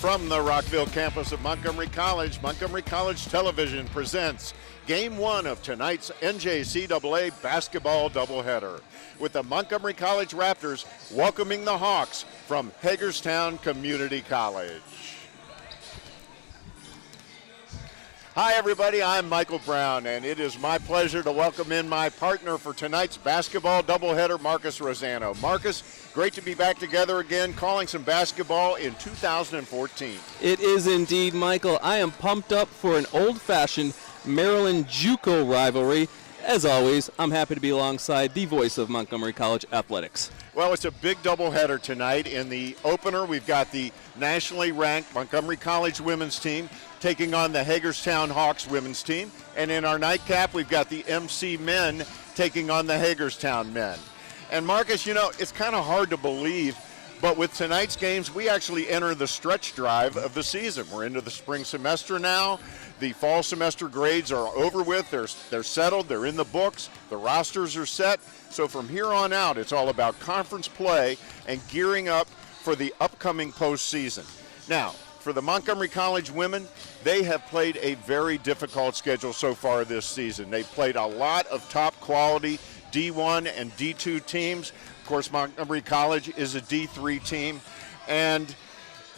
From the Rockville campus of Montgomery College Television presents Game 1 of tonight's NJCAA basketball doubleheader, with the Montgomery College Raptors welcoming the Hawks from Hagerstown Community College. Hi everybody, I'm Michael Brown, and it is my pleasure to welcome in my partner for tonight's basketball doubleheader, Marcus Rosano. Marcus, great to be back together again, calling some basketball in 2014. It is indeed, Michael. I am pumped up for an old-fashioned Maryland JUCO rivalry. As always, I'm happy to be alongside the voice of Montgomery College athletics. Well, it's a big doubleheader tonight. In the opener, we've got the nationally ranked Montgomery College women's team taking on the Hagerstown Hawks women's team. And in our nightcap, we've got the MC men taking on the Hagerstown men. And Marcus, you know, it's kind of hard to believe, but with tonight's games, we actually enter the stretch drive of the season. We're into the spring semester now. The fall semester grades are over with. They're settled. They're in the books. The rosters are set. So from here on out, it's all about conference play and gearing up for the upcoming postseason. Now, for the Montgomery College women, they have played a very difficult schedule so far this season. They've played a lot of top quality D1 and D2 teams. Of course, Montgomery College is a D3 team, and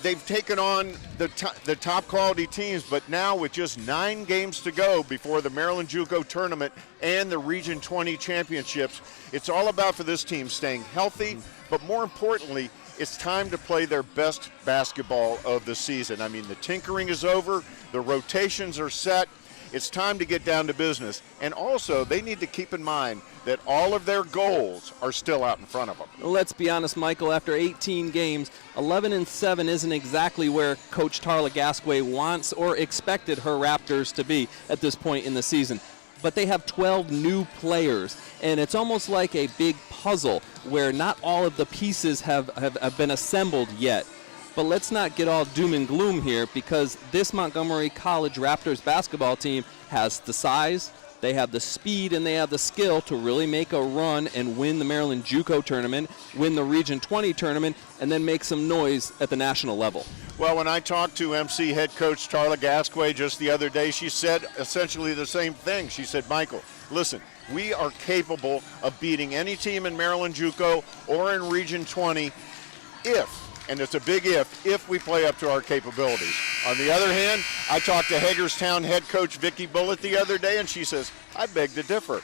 they've taken on the top quality teams, but now with just 9 games to go before the Maryland JUCO tournament and the Region 20 championships, it's all about for this team staying healthy, but more importantly, it's time to play their best basketball of the season. I mean, the tinkering is over, the rotations are set, it's time to get down to business. And also, they need to keep in mind that all of their goals are still out in front of them. Let's be honest, Michael, after 18 games, 11-7 isn't exactly where Coach Tarla Gasquet wants or expected her Raptors to be at this point in the season. But they have 12 new players, and it's almost like a big puzzle where not all of the pieces have been assembled yet. But let's not get all doom and gloom here, because this Montgomery College Raptors basketball team has the size, they have the speed, and they have the skill to really make a run and win the Maryland JUCO tournament, win the Region 20 tournament, and then make some noise at the national level. Well, when I talked to MC head coach Tarla Gasquet just the other day, she said essentially the same thing. She said, Michael, listen, we are capable of beating any team in Maryland JUCO or in Region 20 and it's a big if we play up to our capabilities. On the other hand, I talked to Hagerstown head coach Vicki Bullitt the other day, and she says, I beg to differ.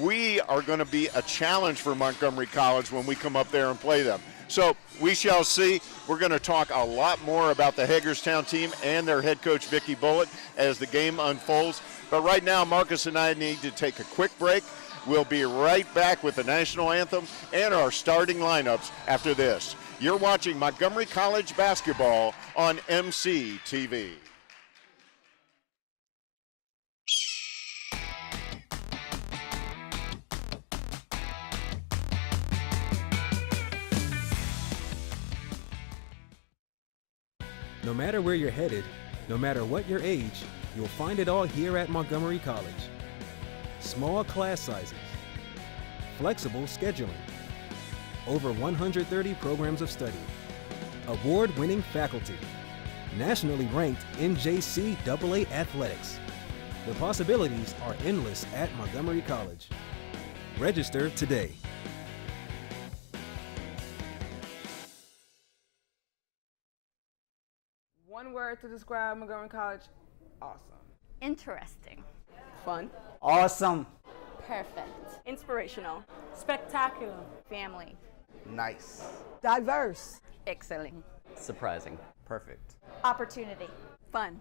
We are going to be a challenge for Montgomery College when we come up there and play them. So we shall see. We're going to talk a lot more about the Hagerstown team and their head coach Vicki Bullitt as the game unfolds. But right now, Marcus and I need to take a quick break. We'll be right back with the national anthem and our starting lineups after this. You're watching Montgomery College basketball on MCTV. No matter where you're headed, no matter what your age, you'll find it all here at Montgomery College. Small class sizes, flexible scheduling, over 130 programs of study, award-winning faculty, nationally ranked NJCAA athletics. The possibilities are endless at Montgomery College. Register today. One word to describe Montgomery College: awesome. Interesting. Fun. Awesome. Perfect. Inspirational. Spectacular. Family. Nice. Diverse. Excellent. Surprising. Perfect. Opportunity. Fun.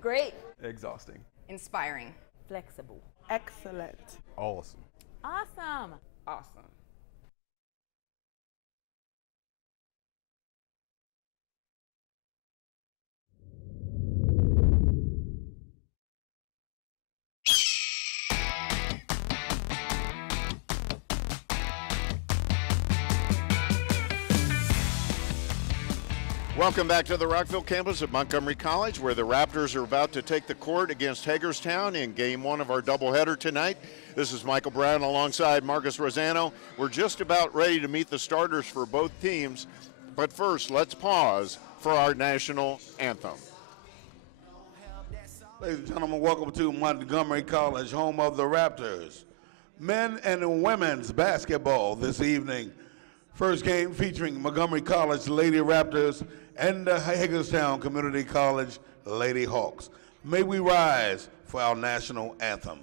Great. Exhausting. Inspiring. Flexible. Excellent. Awesome. Awesome. Awesome. Welcome back to the Rockville campus of Montgomery College, where the Raptors are about to take the court against Hagerstown in Game 1 of our doubleheader tonight. This is Michael Brown alongside Marcus Rosano. We're just about ready to meet the starters for both teams, but first, let's pause for our national anthem. Ladies and gentlemen, welcome to Montgomery College, home of the Raptors. Men and women's basketball this evening. First game featuring Montgomery College Lady Raptors and the Hagerstown Community College Lady Hawks. May we rise for our national anthem.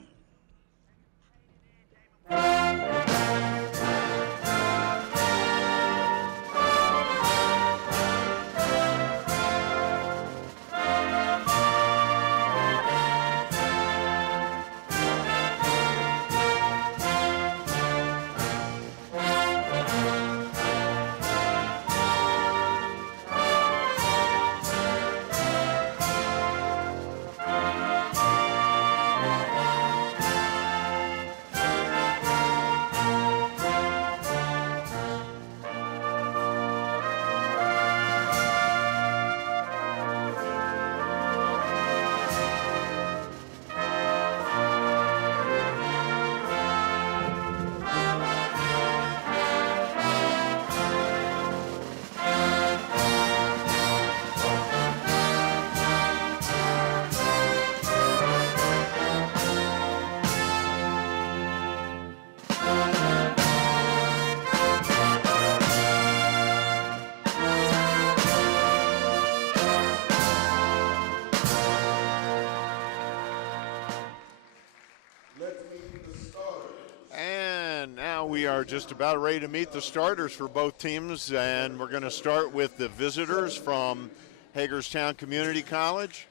And now we are just about ready to meet the starters for both teams, and we're going to start with the visitors from Hagerstown Community College.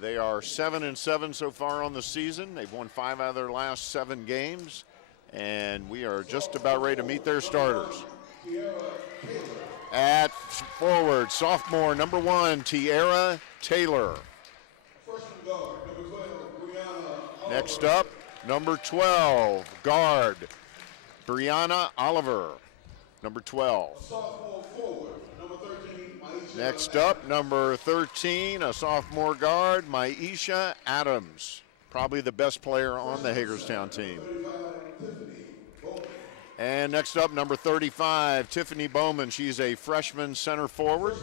They are 7-7 so far on the season. They've won 5 out of their last 7 games, and we are just about ready to meet their starters. At forward, sophomore number 1, Tiara Taylor. Next up, number 12, guard, Brianna Oliver, number 12. Next up, number 13, a sophomore guard, Maisha Adams, probably the best player on the Hagerstown team. And next up, number 35, Tiffany Bowman. She's a freshman center forward.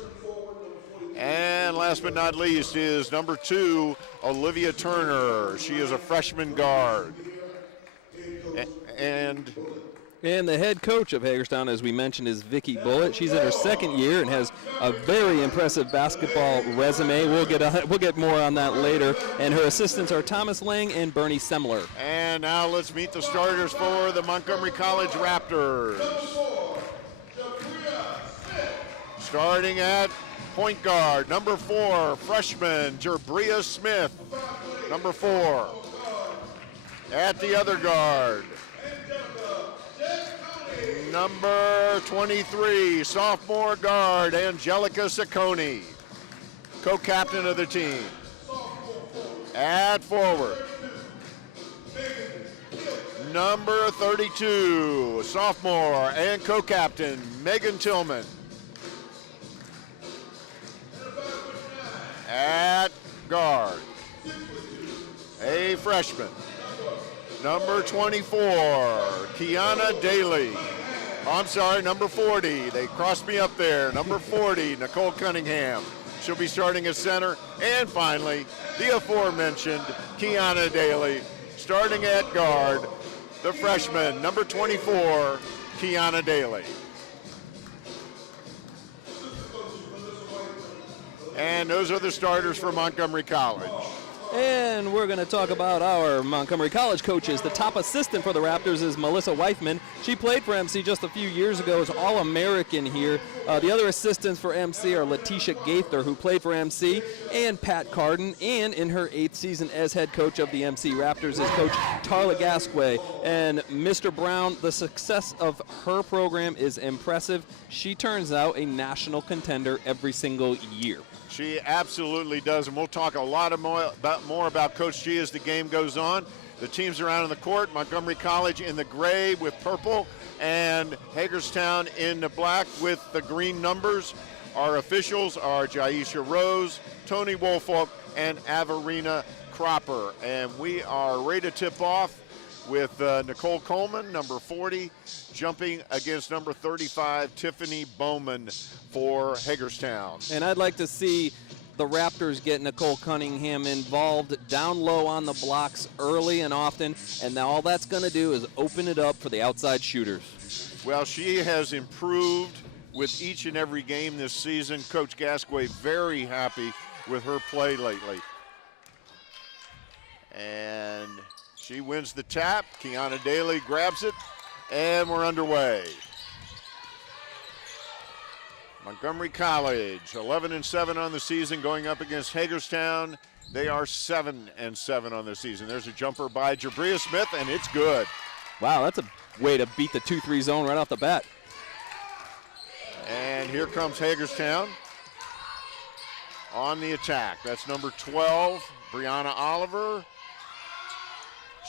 And last but not least is number 2, Olivia Turner. She is a freshman guard. And the head coach of Hagerstown, as we mentioned, is Vicki Bullitt. She's in her second year and has a very impressive basketball resume. We'll get more on that later. And her assistants are Thomas Lang and Bernie Semler. And now let's meet the starters for the Montgomery College Raptors. Starting at point guard, number 4, freshman Jabria Smith, number 4. At the other guard, number 23, sophomore guard Angelica Sacconi, co-captain of the team. At forward, number 32, sophomore and co-captain Megan Tillman. At guard, a freshman, number 24, Kiana Daly. I'm sorry, number 40. They crossed me up there. Number 40, Nicole Cunningham. She'll be starting at center. And finally, the aforementioned Kiana Daly, starting at guard, the freshman, number 24, Kiana Daly. And those are the starters for Montgomery College. And we're going to talk about our Montgomery College coaches. The top assistant for the Raptors is Melissa Weifman. She played for MC just a few years ago as All-American here. The other assistants for MC are Letitia Gaither, who played for MC, and Pat Carden. And in her 8th season as head coach of the MC Raptors is Coach Tarla Gasquet. And Mr. Brown, the success of her program is impressive. She turns out a national contender every single year. She absolutely does, and we'll talk a lot more about Coach G as the game goes on. The teams are out on the court. Montgomery College in the gray with purple, and Hagerstown in the black with the green numbers. Our officials are Jaisha Rose, Tony Wolfolk, and Averina Cropper. And we are ready to tip off with Nicole Coleman, number 40, jumping against number 35, Tiffany Bowman for Hagerstown. And I'd like to see the Raptors get Nicole Cunningham involved down low on the blocks early and often, and now all that's going to do is open it up for the outside shooters. Well, she has improved with each and every game this season. Coach Gasquet very happy with her play lately. And she wins the tap. Kiana Daly grabs it, and we're underway. Montgomery College, 11-7 on the season, going up against Hagerstown. They are 7-7 on the season. There's a jumper by Jabria Smith, and it's good. Wow, that's a way to beat the 2-3 zone right off the bat. And here comes Hagerstown on the attack. That's number 12, Brianna Oliver.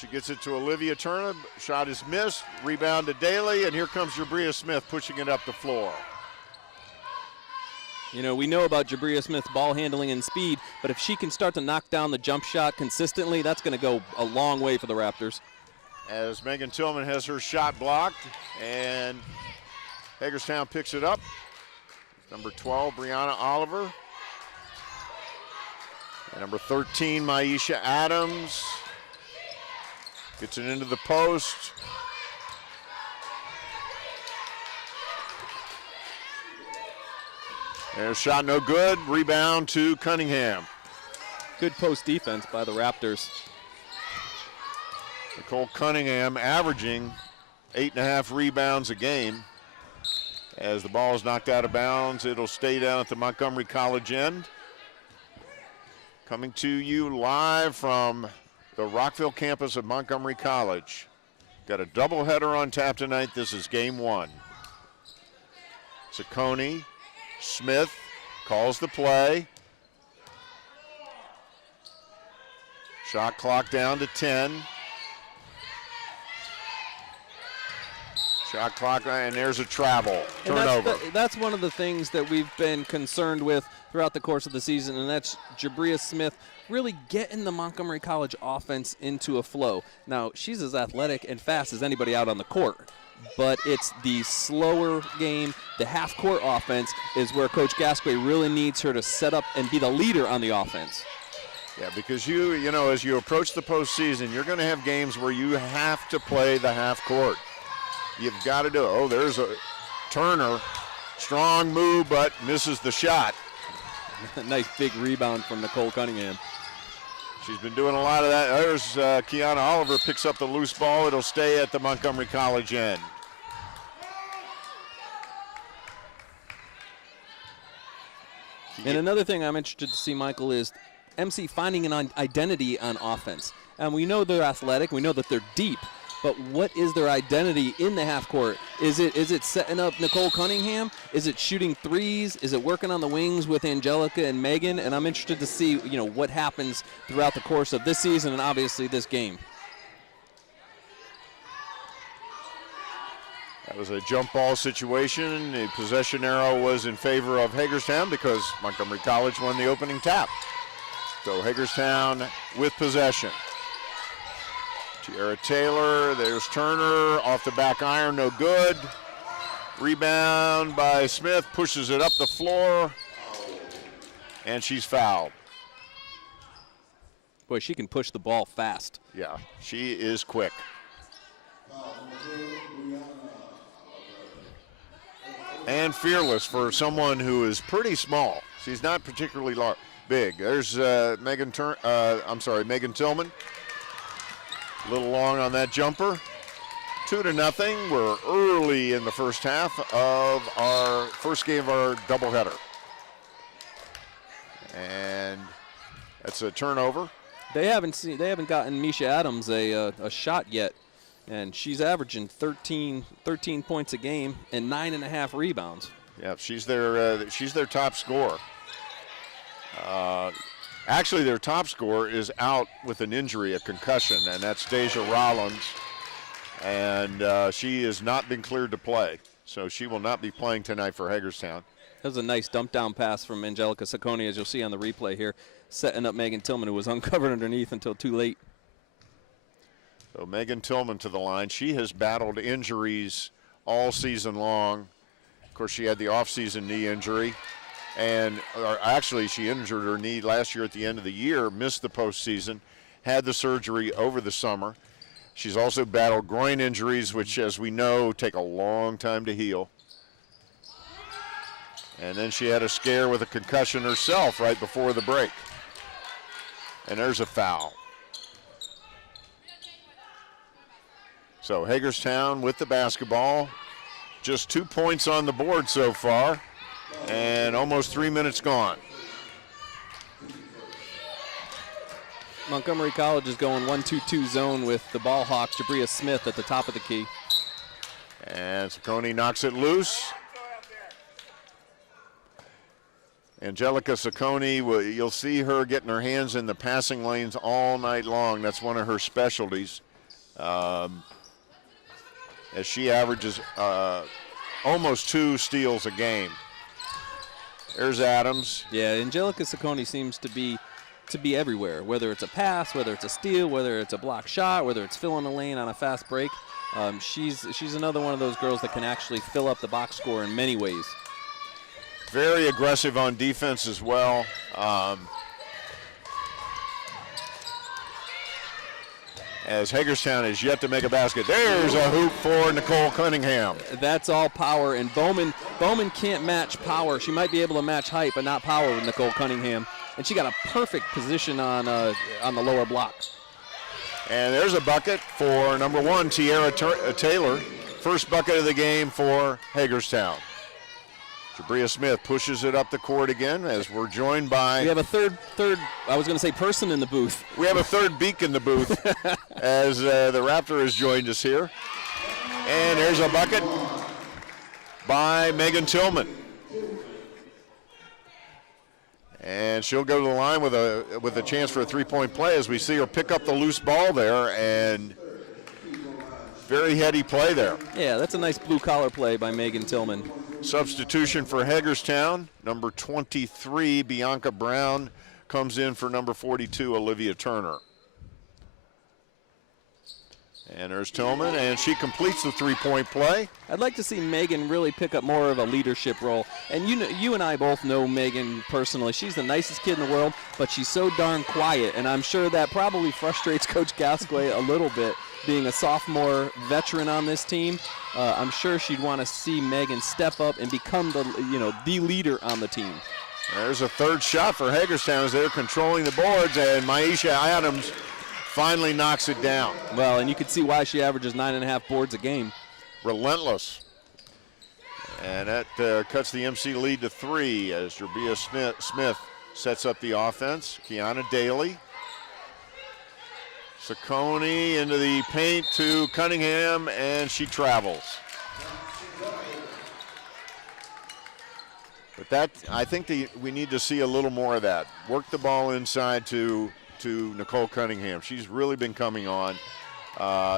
She gets it to Olivia Turner. Shot is missed. Rebound to Daly, and here comes Jabria Smith pushing it up the floor. You know, we know about Jabria Smith's ball handling and speed, but if she can start to knock down the jump shot consistently, that's going to go a long way for the Raptors. As Megan Tillman has her shot blocked, and Hagerstown picks it up. Number 12, Brianna Oliver. And number 13, Maisha Adams. Gets it into the post. There's shot no good. Rebound to Cunningham. Good post defense by the Raptors. Nicole Cunningham averaging 8.5 rebounds a game. As the ball is knocked out of bounds, it'll stay down at the Montgomery College end. Coming to you live from the Rockville campus of Montgomery College. Got a doubleheader on tap tonight. This is game one. Ciccone, Smith calls the play. Shot clock down to 10. Shot clock, and there's a travel. Turnover. That's one of the things that we've been concerned with throughout the course of the season, and that's Jabria Smith really getting the Montgomery College offense into a flow. Now, she's as athletic and fast as anybody out on the court, but it's the slower game, the half-court offense is where Coach Gasquet really needs her to set up and be the leader on the offense. Yeah, because you know, as you approach the postseason, you're going to have games where you have to play the half court. You've got to do it. Oh, there's a Turner. Strong move, but misses the shot. Nice big rebound from Nicole Cunningham. She's been doing a lot of that. There's Kiana Oliver picks up the loose ball. It'll stay at the Montgomery College end. And another thing I'm interested to see, Michael, is MC finding an identity on offense. And we know they're athletic. We know that they're deep. But what is their identity in the half court? Is it setting up Nicole Cunningham? Is it shooting threes? Is it working on the wings with Angelica and Megan? And I'm interested to see, you know, what happens throughout the course of this season and obviously this game. That was a jump ball situation. The possession arrow was in favor of Hagerstown because Montgomery College won the opening tap. So Hagerstown with possession. Tiara Taylor, there's Turner, off the back iron, no good. Rebound by Smith, pushes it up the floor, and she's fouled. Boy, she can push the ball fast. Yeah, she is quick. And fearless for someone who is pretty small. She's not particularly big. There's Megan Tillman. A little long on that jumper. 2-0. We're early in the first half of our first game of our doubleheader. And that's a turnover. They haven't gotten Misha Adams a shot yet, and she's averaging 13 points a game and 9.5 rebounds. Yeah, she's their top scorer. Actually, their top scorer is out with an injury, a concussion, and that's Deja Rollins. And she has not been cleared to play, so she will not be playing tonight for Hagerstown. That was a nice dump down pass from Angelica Ciccone, as you'll see on the replay here, setting up Megan Tillman, who was uncovered underneath until too late. So Megan Tillman to the line. She has battled injuries all season long. Of course, she had the off-season knee injury. And actually, she injured her knee last year at the end of the year, missed the postseason, had the surgery over the summer. She's also battled groin injuries, which, as we know, take a long time to heal. And then she had a scare with a concussion herself right before the break. And there's a foul. So Hagerstown with the basketball. Just 2 points on the board so far, and almost 3 minutes gone. Montgomery College is going 1-2-2 zone with the ball hawk, Jabria Smith, at the top of the key. And Saccone knocks it loose. Angelica Saccone, you'll see her getting her hands in the passing lanes all night long. That's one of her specialties. As she averages almost 2 steals a game. There's Adams. Yeah, Angelica Saccone seems to be everywhere, whether it's a pass, whether it's a steal, whether it's a block shot, whether it's filling a lane on a fast break. She's another one of those girls that can actually fill up the box score in many ways. Very aggressive on defense as well. As Hagerstown is yet to make a basket. There's a hoop for Nicole Cunningham. That's all power, and Bowman can't match power. She might be able to match height, but not power with Nicole Cunningham. And she got a perfect position on the lower block. And there's a bucket for number 1, Tiara Taylor. First bucket of the game for Hagerstown. Jabria Smith pushes it up the court again as we're joined by... We have a third, I was going to say person in the booth. We have a third beak in the booth as the Raptor has joined us here. And there's a bucket by Megan Tillman. And she'll go to the line with a chance for a three-point play as we see her pick up the loose ball there, and very heady play there. Yeah, that's a nice blue-collar play by Megan Tillman. Substitution for Hagerstown, number 23, Bianca Brown, comes in for number 42, Olivia Turner. And there's Tillman, and she completes the three-point play. I'd like to see Megan really pick up more of a leadership role. And you and I both know Megan personally. She's the nicest kid in the world, but she's so darn quiet, and I'm sure that probably frustrates Coach Gasquet a little bit. Being a sophomore veteran on this team, I'm sure she'd want to see Megan step up and become the leader on the team. There's a third shot for Hagerstown as they're controlling the boards, and Maisha Adams finally knocks it down. Well, and you can see why she averages 9.5 boards a game. Relentless. And that cuts the MC lead to 3 as Jabria Smith sets up the offense. Kiana Daly. Saccone into the paint to Cunningham, and she travels. But that, I think we need to see a little more of that. Work the ball inside to Nicole Cunningham. She's really been coming on.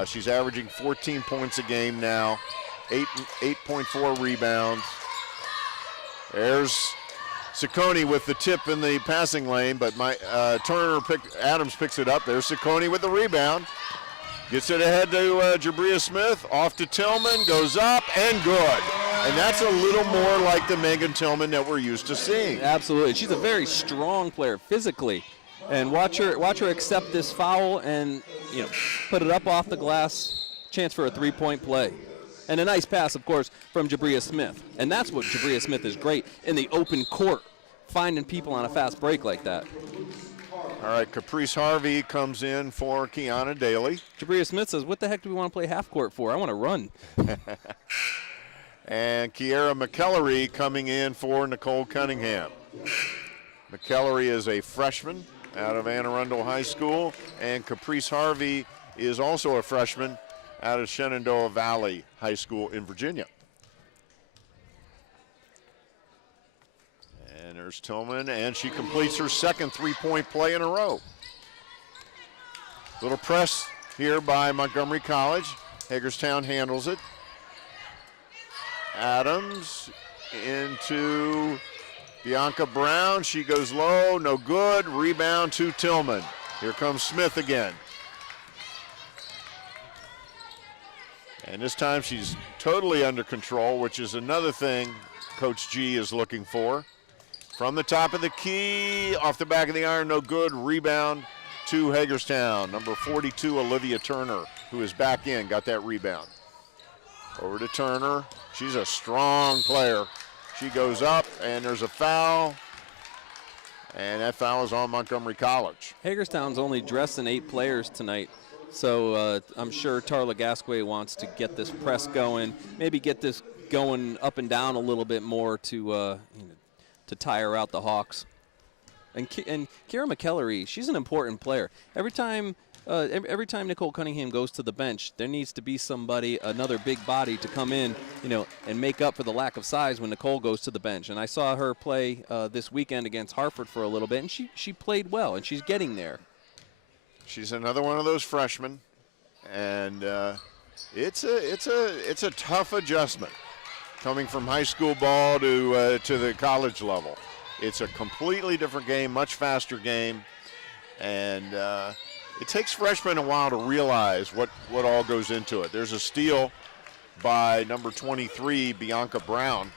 She's averaging 14 points a game now, 8.4 rebounds. There's Saccone with the tip in the passing lane, but Adams picks it up. There's Saccone with the rebound. Gets it ahead to Jabria Smith, off to Tillman, goes up, and good. And that's a little more like the Megan Tillman that we're used to seeing. Absolutely. She's a very strong player physically. And watch her accept this foul and put it up off the glass. Chance for a three-point play. And a nice pass, of course, from Jabria Smith. And that's what Jabria Smith is great in the open court, finding people on a fast break like that. All right, Caprice Harvey comes in for Kiana Daly. Jabria Smith says, what the heck do we want to play half court for? I want to run. And Kiera McKellery coming in for Nicole Cunningham. McKellery is a freshman out of Anne Arundel High School, and Caprice Harvey is also a freshman out of Shenandoah Valley High School in Virginia. And there's Tillman, and she completes her second three-point play in a row. Little press here by Montgomery College. Hagerstown handles it. Adams into Bianca Brown. She goes low, no good. Rebound to Tillman. Here comes Smith again. And this time she's totally under control, which is another thing Coach G is looking for. From the top of the key, off the back of the iron, no good. Rebound to Hagerstown. Number 42, Olivia Turner, who is back in, got that rebound. Over to Turner. She's a strong player. She goes up, and there's a foul. And that foul is on Montgomery College. Hagerstown's only dressing 8 players tonight, so I'm sure Tarla Gasquet wants to get this press going, maybe get this going up and down a little bit more to tire out the Hawks. And Kira McKellery, she's an important player. Every time Nicole Cunningham goes to the bench, there needs to be somebody, another big body, to come in, and make up for the lack of size when Nicole goes to the bench. And I saw her play this weekend against Hartford for a little bit, and she played well, and she's getting there. She's another one of those freshmen, and it's a tough adjustment coming from high school ball to the college level. It's a completely different game, much faster game, and it takes freshmen a while to realize what all goes into it. There's a steal by number 23, Bianca Brown,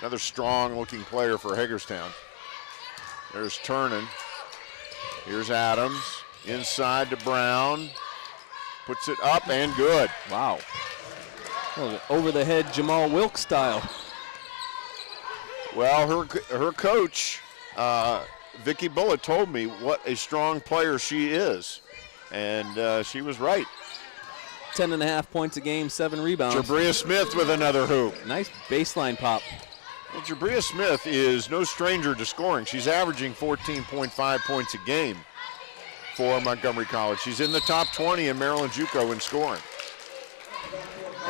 another strong-looking player for Hagerstown. There's Turnin. Here's Adams. Inside to Brown. Puts it up and good. Wow. Oh, over-the-head Jamal Wilkes style. Well, her coach, Vicki Bullitt, told me what a strong player she is. And she was right. 10.5 points a game, 7 rebounds. Jabria Smith with another hoop. Nice baseline pop. Well, Jabria Smith is no stranger to scoring. She's averaging 14.5 points a game for Montgomery College. She's in the top 20 in Maryland JUCO in scoring.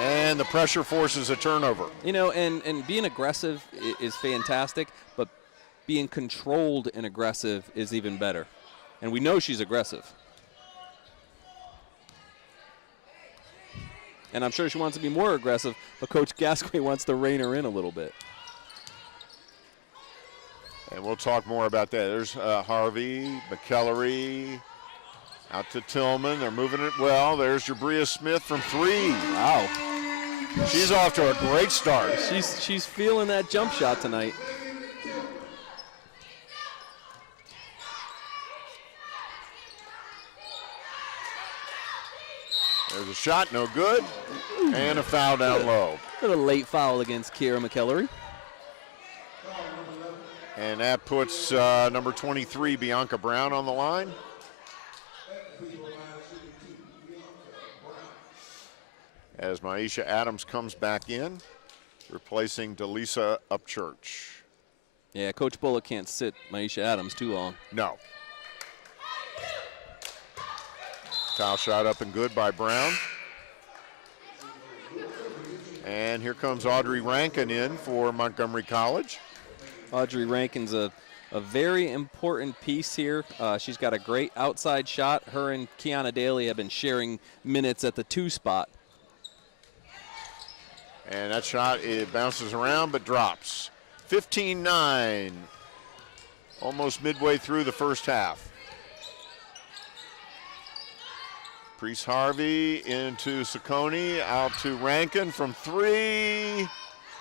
And the pressure forces a turnover. And being aggressive is fantastic, but being controlled and aggressive is even better. And we know she's aggressive. And I'm sure she wants to be more aggressive, but Coach Gasquet wants to rein her in a little bit. And we'll talk more about that. There's Harvey, McKellery, out to Tillman. They're moving it well. There's Jabria Smith from 3. Wow. She's off to a great start. She's feeling that jump shot tonight. There's a shot, no good. And a foul down low. A little late foul against Kira McKellery. And that puts number 23, Bianca Brown, on the line. As Maisha Adams comes back in, replacing Delisa Upchurch. Yeah, Coach Bullock can't sit Maisha Adams too long. No. Foul shot up and good by Brown. And here comes Audrey Rankin in for Montgomery College. Audrey Rankin's a very important piece here. She's got a great outside shot. Her and Kiana Daly have been sharing minutes at the 2 spot. And that shot, it bounces around but drops. 15-9, almost midway through the first half. Priest Harvey into Saccone, out to Rankin from 3,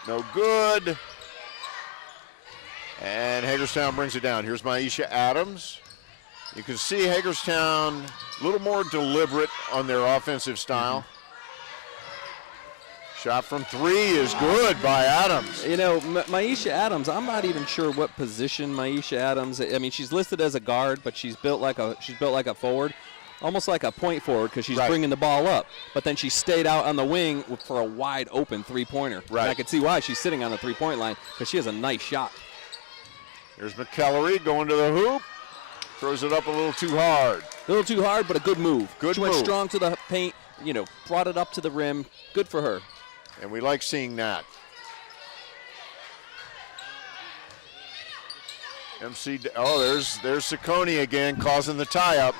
no good. And Hagerstown brings it down. Here's Maisha Adams. You can see Hagerstown a little more deliberate on their offensive style. Shot from 3 is good by Adams. Maisha Adams, I'm not even sure what position Maisha Adams, I mean, she's listed as a guard, but she's built like a forward, almost like a point forward, because she's bringing the ball up. But then she stayed out on the wing for a wide open 3-pointer. Right. And I can see why she's sitting on the 3-point line, because she has a nice shot. Here's McKellery going to the hoop. Throws it up a little too hard. A little too hard, but a good move. Good move. She went strong to the paint, brought it up to the rim. Good for her. And we like seeing that. there's Saccone again causing the tie-up.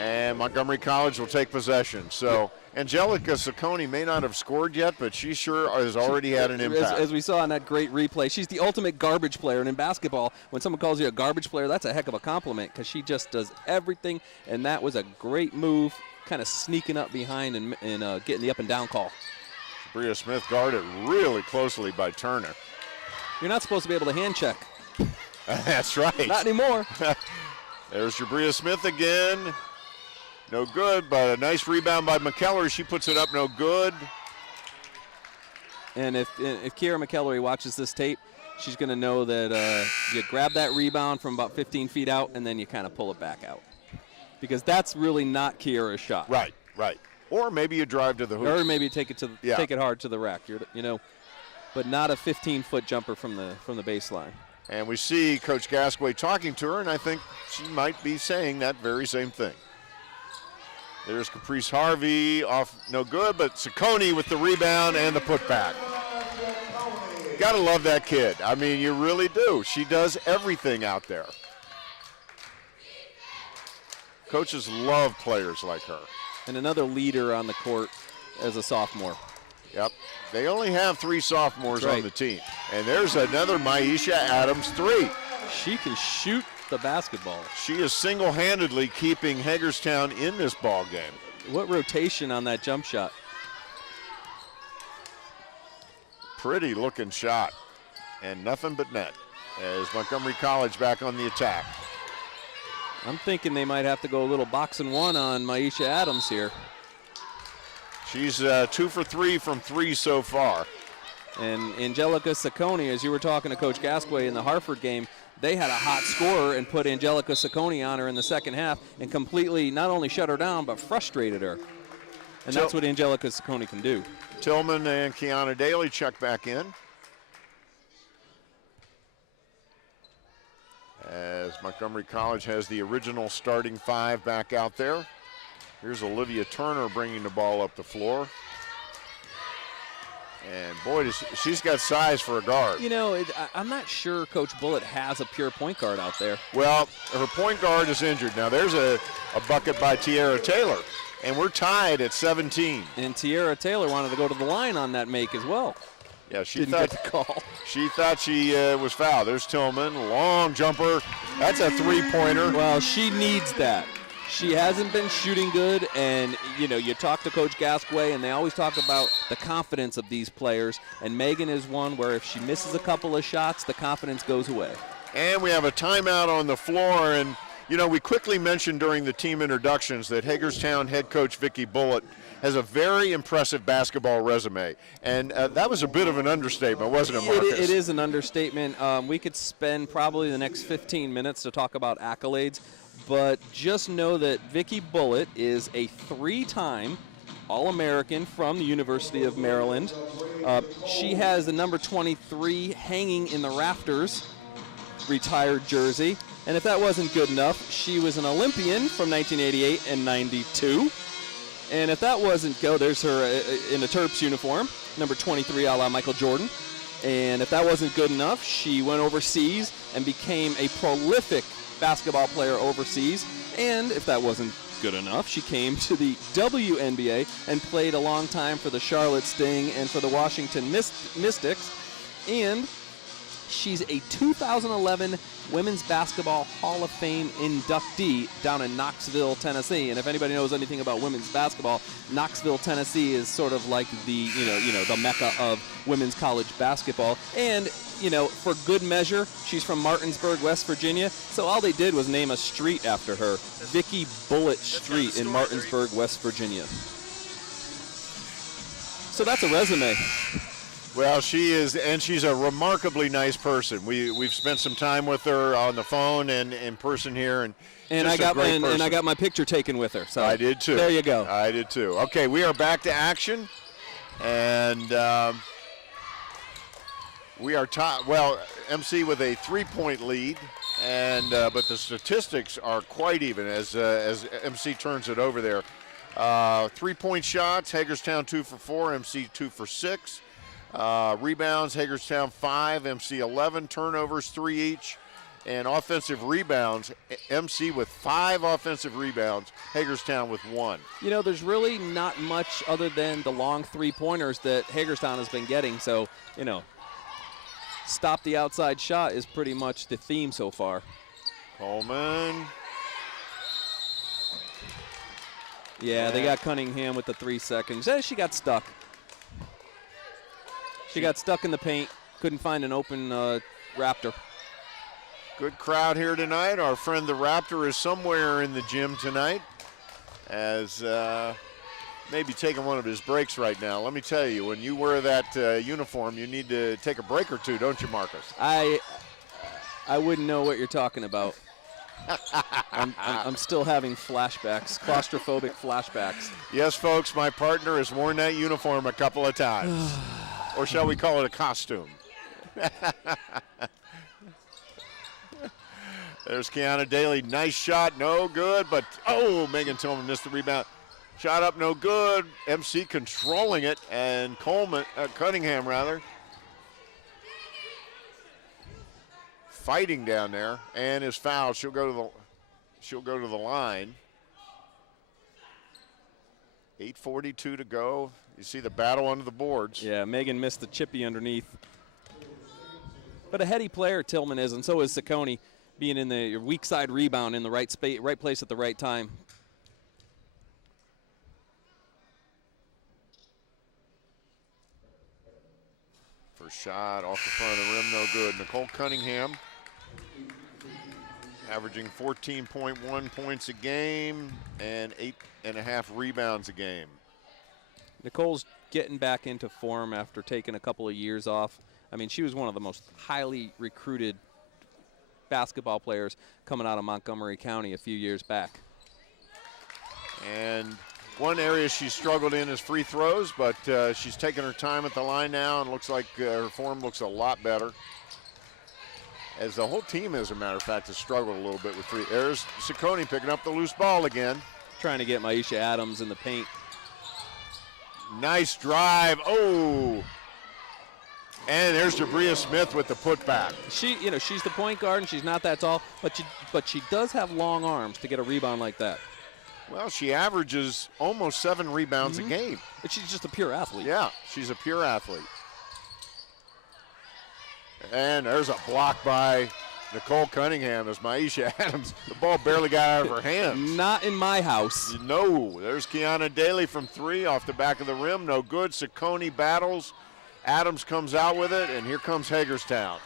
And Montgomery College will take possession. So Angelica Saccone may not have scored yet, but she sure has already had an impact. As we saw in that great replay, she's the ultimate garbage player. And in basketball, when someone calls you a garbage player, that's a heck of a compliment because she just does everything. And that was a great move, kind of sneaking up behind and getting the up and down call. Bria Smith guarded really closely by Turner. You're not supposed to be able to hand check. That's right. Not anymore. There's your Bria Smith again. No good, but a nice rebound by McKellar. She puts it up, no good. And if Kiera McKellar watches this tape, she's going to know that you grab that rebound from about 15 feet out, and then you kind of pull it back out. Because that's really not Kiera's shot. Right. Or maybe you drive to the hoop. Or maybe take it hard to the rack. But not a 15-foot jumper from the baseline. And we see Coach Gasquet talking to her, and I think she might be saying that very same thing. There's Caprice Harvey off, no good, but Saccone with the rebound and the putback. Gotta love that kid. I mean, you really do. She does everything out there. Coaches love players like her. And another leader on the court as a sophomore. Yep. They only have 3 sophomores on the team. And there's another Maisha Adams 3. She can shoot the basketball. She is single-handedly keeping Hagerstown in this ball game. What rotation on that jump shot. Pretty looking shot. And nothing but net as Montgomery College back on the attack. I'm thinking they might have to go a little box and one on Maisha Adams here. She's 2 for 3 from 3 so far. And Angelica Saccone, as you were talking to Coach Gasquet in the Hartford game, they had a hot scorer and put Angelica Saccone on her in the second half and completely not only shut her down, but frustrated her. And that's what Angelica Saccone can do. Tillman and Kiana Daly check back in. As Montgomery College has the original starting 5 back out there. Here's Olivia Turner bringing the ball up the floor. And boy, she's got size for a guard. I'm not sure Coach Bullitt has a pure point guard out there. Well, her point guard is injured. Now there's a bucket by Tierra Taylor, and we're tied at 17. And Tierra Taylor wanted to go to the line on that make as well. Yeah, she Didn't thought get the call. She thought she was fouled. There's Tillman, long jumper. That's a 3-pointer. Well, she needs that. She hasn't been shooting good, and you talk to Coach Gasquet, and they always talk about the confidence of these players. And Megan is one where if she misses a couple of shots, the confidence goes away. And we have a timeout on the floor, and we quickly mentioned during the team introductions that Hagerstown head coach Vicki Bullitt has a very impressive basketball resume, and that was a bit of an understatement, wasn't it, Marcus? It is an understatement. We could spend probably the next 15 minutes to talk about accolades, but just know that Vicki Bullitt is a 3-time All-American from the University of Maryland. She has the number 23 hanging in the rafters retired jersey, and if that wasn't good enough, she was an Olympian from 1988 and 92. And if that wasn't there's her in a Terps uniform, number 23 a la Michael Jordan. And if that wasn't good enough, she went overseas and became a prolific basketball player overseas. And if that wasn't good enough, she came to the WNBA and played a long time for the Charlotte Sting and for the Washington Mystics. And she's a 2011 Women's Basketball Hall of Fame inductee down in Knoxville, Tennessee. And if anybody knows anything about women's basketball, Knoxville, Tennessee is sort of like the the mecca of women's college basketball. And for good measure, she's from Martinsburg, West Virginia. So all they did was name a street after her, Vicki Bullitt Street in Martinsburg, West Virginia. So that's a resume. Well, she is, and she's a remarkably nice person. We've spent some time with her on the phone and in person here, and I got my picture taken with her. So I did too. There you go. I did too. Okay, we are back to action, and we are MC with a 3-point lead, and but the statistics are quite even as MC turns it over there. 3-point shots, Hagerstown 2 for 4, MC 2 for 6. Rebounds, Hagerstown 5, MC 11. Turnovers 3 each. And offensive rebounds, MC with 5 offensive rebounds, Hagerstown with 1. You know, there's really not much other than the long three-pointers that Hagerstown has been getting. So, you know, stop the outside shot is pretty much the theme so far. Coleman. Yeah, they got Cunningham with the 3 seconds. She got stuck. She got stuck in the paint. Couldn't find an open Raptor. Good crowd here tonight. Our friend the Raptor is somewhere in the gym tonight, as maybe taking one of his breaks right now. Let me tell you, when you wear that uniform, you need to take a break or two, don't you, Marcus? I wouldn't know what you're talking about. I'm still having flashbacks, claustrophobic flashbacks. Yes, folks, my partner has worn that uniform a couple of times. Or shall we call it a costume? There's Kiana Daly. Nice shot, no good, but oh, Megan Tillman missed the rebound. Shot up, no good. MC controlling it, and Cunningham fighting down there, and is fouled. She'll go to the line. 8:42 to go. You see the battle under the boards. Yeah, Megan missed the chippy underneath. But a heady player Tillman is, and so is Saccone, being in the weak side rebound in the right place at the right time. First shot off the front of the rim, no good. Nicole Cunningham averaging 14.1 points a game and 8.5 rebounds a game. Nicole's getting back into form after taking a couple of years off. I mean, she was one of the most highly recruited basketball players coming out of Montgomery County a few years back. And one area she's struggled in is free throws, but she's taking her time at the line now, and looks like her form looks a lot better. As the whole team, as a matter of fact, has struggled a little bit with free. There's Saccone picking up the loose ball again. Trying to get Maisha Adams in the paint. Nice drive. Oh. And there's Jabria Smith with the putback. She's the point guard, and she's not that tall, but she does have long arms to get a rebound like that. Well, she averages almost 7 rebounds a game. But she's just a pure athlete. Yeah, she's a pure athlete. And there's a block by Nicole Cunningham as Maisha Adams. The ball barely got out of her hands. Not in my house. No. There's Kiana Daly from 3 off the back of the rim. No good. Saccone battles. Adams comes out with it, and here comes Hagerstown.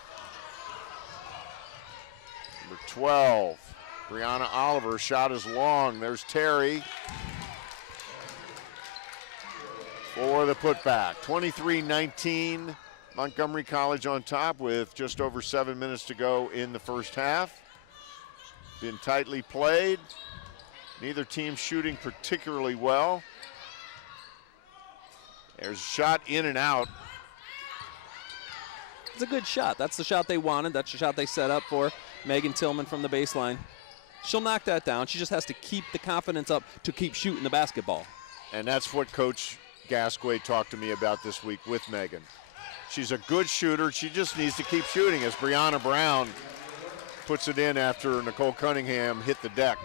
Number 12, Brianna Oliver. Shot is long. There's Terry for the putback. 23-19. Montgomery College on top with just over 7 minutes to go in the first half. Been tightly played. Neither team shooting particularly well. There's a shot in and out. It's a good shot. That's the shot they wanted. That's the shot they set up for. Megan Tillman from the baseline. She'll knock that down. She just has to keep the confidence up to keep shooting the basketball. And that's what Coach Gasquet talked to me about this week with Megan. She's a good shooter. She just needs to keep shooting as Brianna Brown puts it in after Nicole Cunningham hit the deck.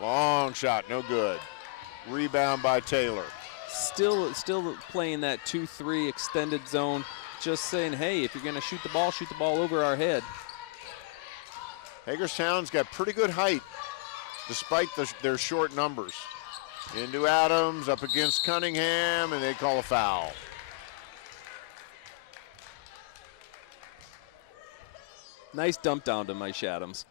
Long shot, no good. Rebound by Taylor. Still playing that 2-3 extended zone. Just saying, hey, if you're going to shoot the ball over our head. Hagerstown's got pretty good height despite their short numbers. Into Adams, up against Cunningham, and they call a foul. Nice dump down to Maisha Adams.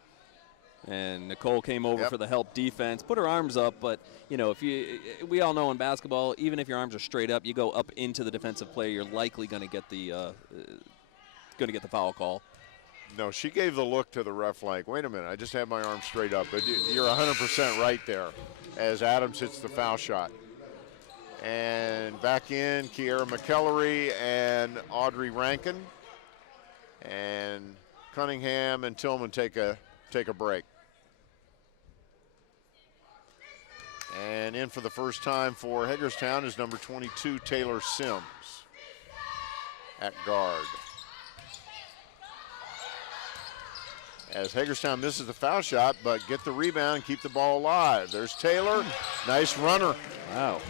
And Nicole came over for the help defense, put her arms up, but we all know in basketball, even if your arms are straight up, you go up into the defensive player, you're likely going to get the foul call. No, she gave the look to the ref like, wait a minute, I just had my arm straight up. But you're 100% right there as Adams hits the foul shot. And back in, Kiera McKellery and Audrey Rankin. And Cunningham and Tillman take a break. And in for the first time for Hagerstown is number 22, Taylor Sims at guard. As Hagerstown misses the foul shot, but get the rebound and keep the ball alive. There's Taylor, nice runner. Wow.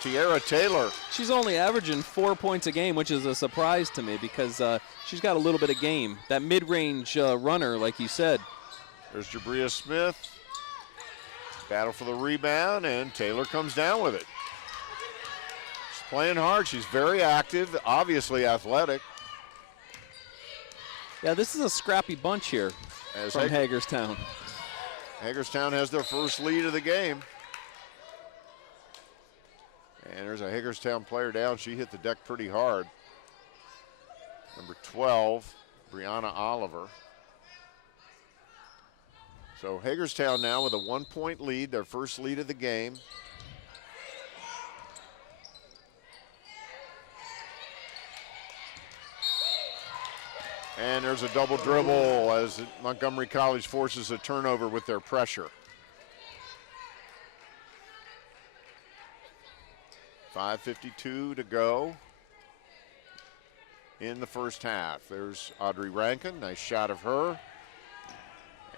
Tiara Taylor. She's only averaging 4 points a game, which is a surprise to me because she's got a little bit of game. That mid-range runner, like you said. There's Jabria Smith. Battle for the rebound, and Taylor comes down with it. She's playing hard. She's very active, obviously athletic. Yeah, this is a scrappy bunch here from Hagerstown. Hagerstown has their first lead of the game. And there's a Hagerstown player down. She hit the deck pretty hard. Number 12, Brianna Oliver. So Hagerstown now with a 1-point lead, their first lead of the game. And there's a double dribble as Montgomery College forces a turnover with their pressure. 5:52 to go in the first half. There's Audrey Rankin, nice shot of her.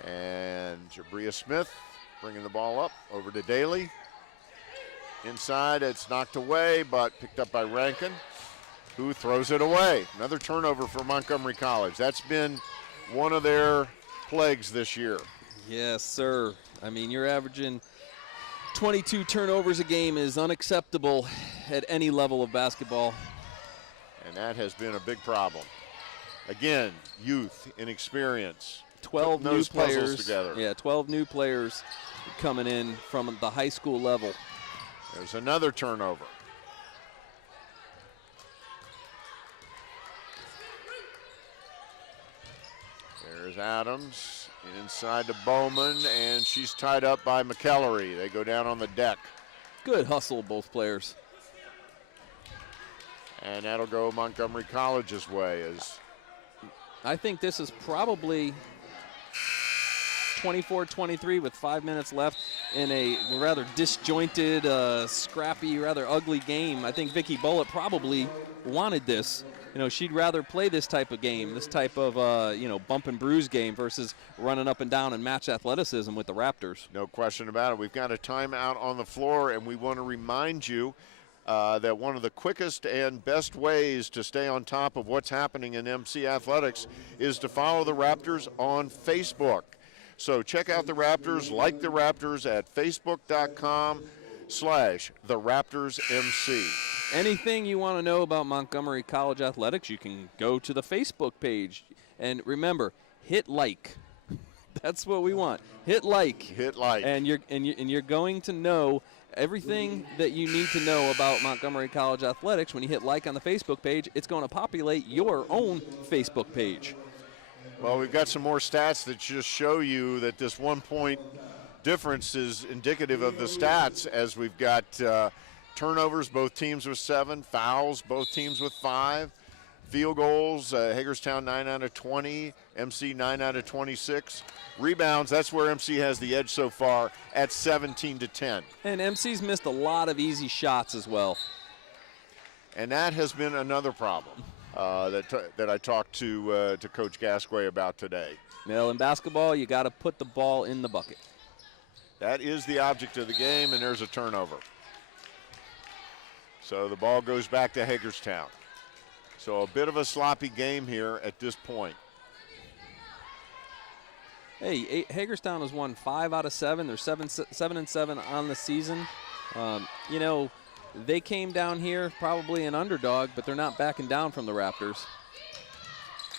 And Jabria Smith bringing the ball up over to Daly. Inside, it's knocked away, but picked up by Rankin, who throws it away. Another turnover for Montgomery College. That's been one of their plagues this year. Yes, sir. I mean, you're averaging 22 turnovers a game is unacceptable at any level of basketball. And that has been a big problem. Again, youth, inexperience. 12 new players together. Yeah, 12 new players coming in from the high school level. There's another turnover. There's Adams inside to Bowman, and she's tied up by McEllery. They go down on the deck. Good hustle, both players. And that'll go Montgomery College's way. As I think this is probably 24-23 with 5 minutes left in a rather disjointed, scrappy, rather ugly game. I think Vicki Bullitt probably wanted this. You know, she'd rather play this type of game, this type of, bump and bruise game versus running up and down and match athleticism with the Raptors. No question about it. We've got a timeout on the floor, and we want to remind you that one of the quickest and best ways to stay on top of what's happening in MC Athletics is to follow the Raptors on Facebook. So check out the Raptors, like the Raptors at facebook.com/theraptorsmc. Anything you want to know about Montgomery College athletics, you can go to the Facebook page. And remember, hit like. That's what we want. Hit like. Hit like. And you're going to know everything that you need to know about Montgomery College athletics. When you hit like on the Facebook page, it's going to populate your own Facebook page. Well, we've got some more stats that just show you that this 1 point difference is indicative of the stats, as we've got turnovers, both teams with 7, fouls, both teams with 5, field goals, Hagerstown 9 out of 20, MC 9 out of 26. Rebounds, that's where MC has the edge so far at 17-10. And MC's missed a lot of easy shots as well. And that has been another problem that I talked to Coach Gasquet about today. Well, in basketball, you got to put the ball in the bucket. That is the object of the game, and there's a turnover. So the ball goes back to Hagerstown. So a bit of a sloppy game here at this point. Hey, Hagerstown has won 5 out of 7. They're 7-7 on the season. They came down here probably an underdog, but they're not backing down from the Raptors.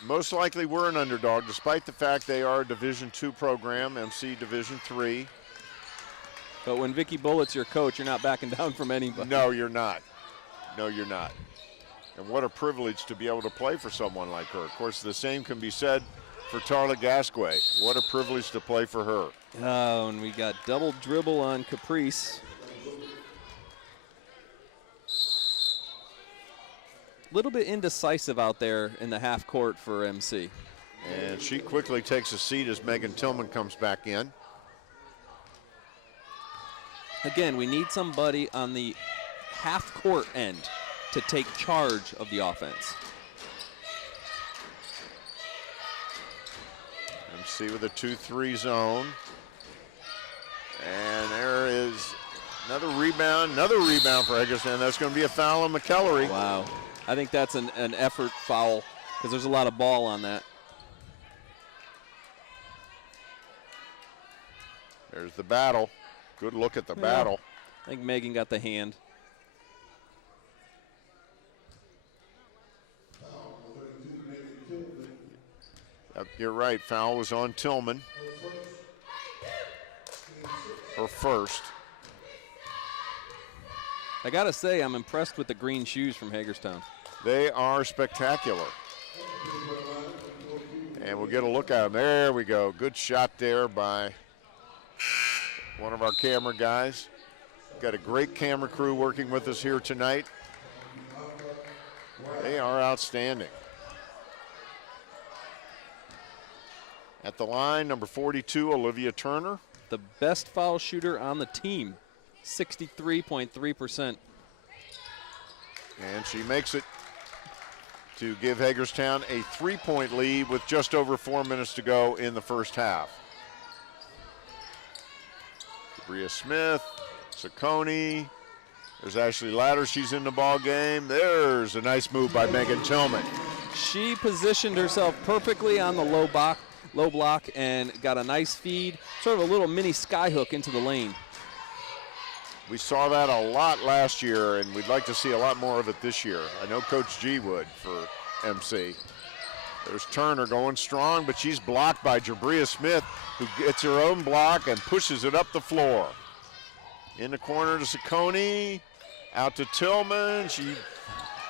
Most likely we're an underdog, despite the fact they are a Division II program, MC Division III. But when Vicki Bullitt's your coach, you're not backing down from anybody. No, you're not. No, you're not. And what a privilege to be able to play for someone like her. Of course, the same can be said for Tarla Gasquet. What a privilege to play for her. Oh, and we got double dribble on Caprice. A little bit indecisive out there in the half court for MC. And she quickly takes a seat as Megan Tillman comes back in. Again, we need somebody on the half-court end to take charge of the offense. MC with a 2-3 zone. And there is another rebound for Hagerstown. That's going to be a foul on McKellery. Wow. I think that's an effort foul because there's a lot of ball on that. There's the battle. Good look at the battle. I think Megan got the hand. You're right. Foul was on Tillman. Her first. I got to say, I'm impressed with the green shoes from Hagerstown. They are spectacular. And we'll get a look at them. There we go. Good shot there by one of our camera guys. Got a great camera crew working with us here tonight. They are outstanding. At the line, number 42, Olivia Turner. The best foul shooter on the team, 63.3%. And she makes it to give Hagerstown a 3-point lead with just over 4 minutes to go in the first half. Bria Smith, Saccone. There's Ashley Latter, she's in the ball game. There's a nice move by Megan Tillman. She positioned herself perfectly on the low block and got a nice feed, sort of a little mini skyhook into the lane. We saw that a lot last year, and we'd like to see a lot more of it this year. I know Coach G would for MC. There's Turner going strong, but she's blocked by Jabria Smith, who gets her own block and pushes it up the floor. In the corner to Saccone, out to Tillman. She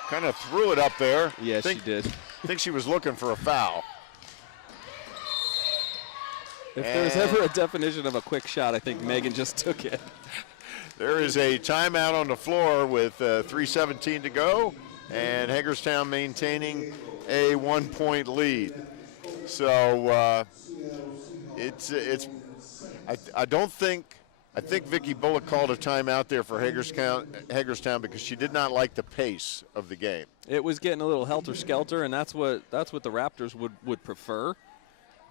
kind of threw it up there. Yeah, she did. I think she was looking for a foul. If there's ever a definition of a quick shot, I think Megan just took it. There is a timeout on the floor with 3:17 to go, and Hagerstown maintaining a 1-point lead. So I think Vicki Bullock called a timeout there for Hagerstown because she did not like the pace of the game. It was getting a little helter-skelter, and that's what the Raptors would prefer.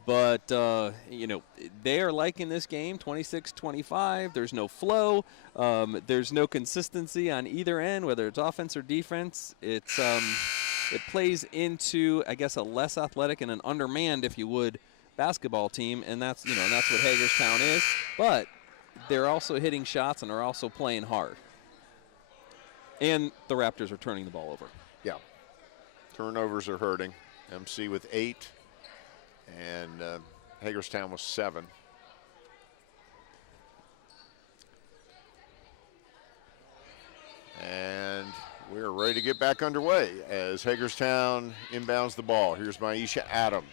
But, they are liking this game, 26-25. There's no flow. There's no consistency on either end, whether it's offense or defense. It plays into, I guess, a less athletic and an undermanned, if you would, basketball team, and that's what Hagerstown is. But they're also hitting shots and are also playing hard. And the Raptors are turning the ball over. Yeah. Turnovers are hurting. MC with 8. And Hagerstown was 7. And we're ready to get back underway as Hagerstown inbounds the ball. Here's Maisha Adams.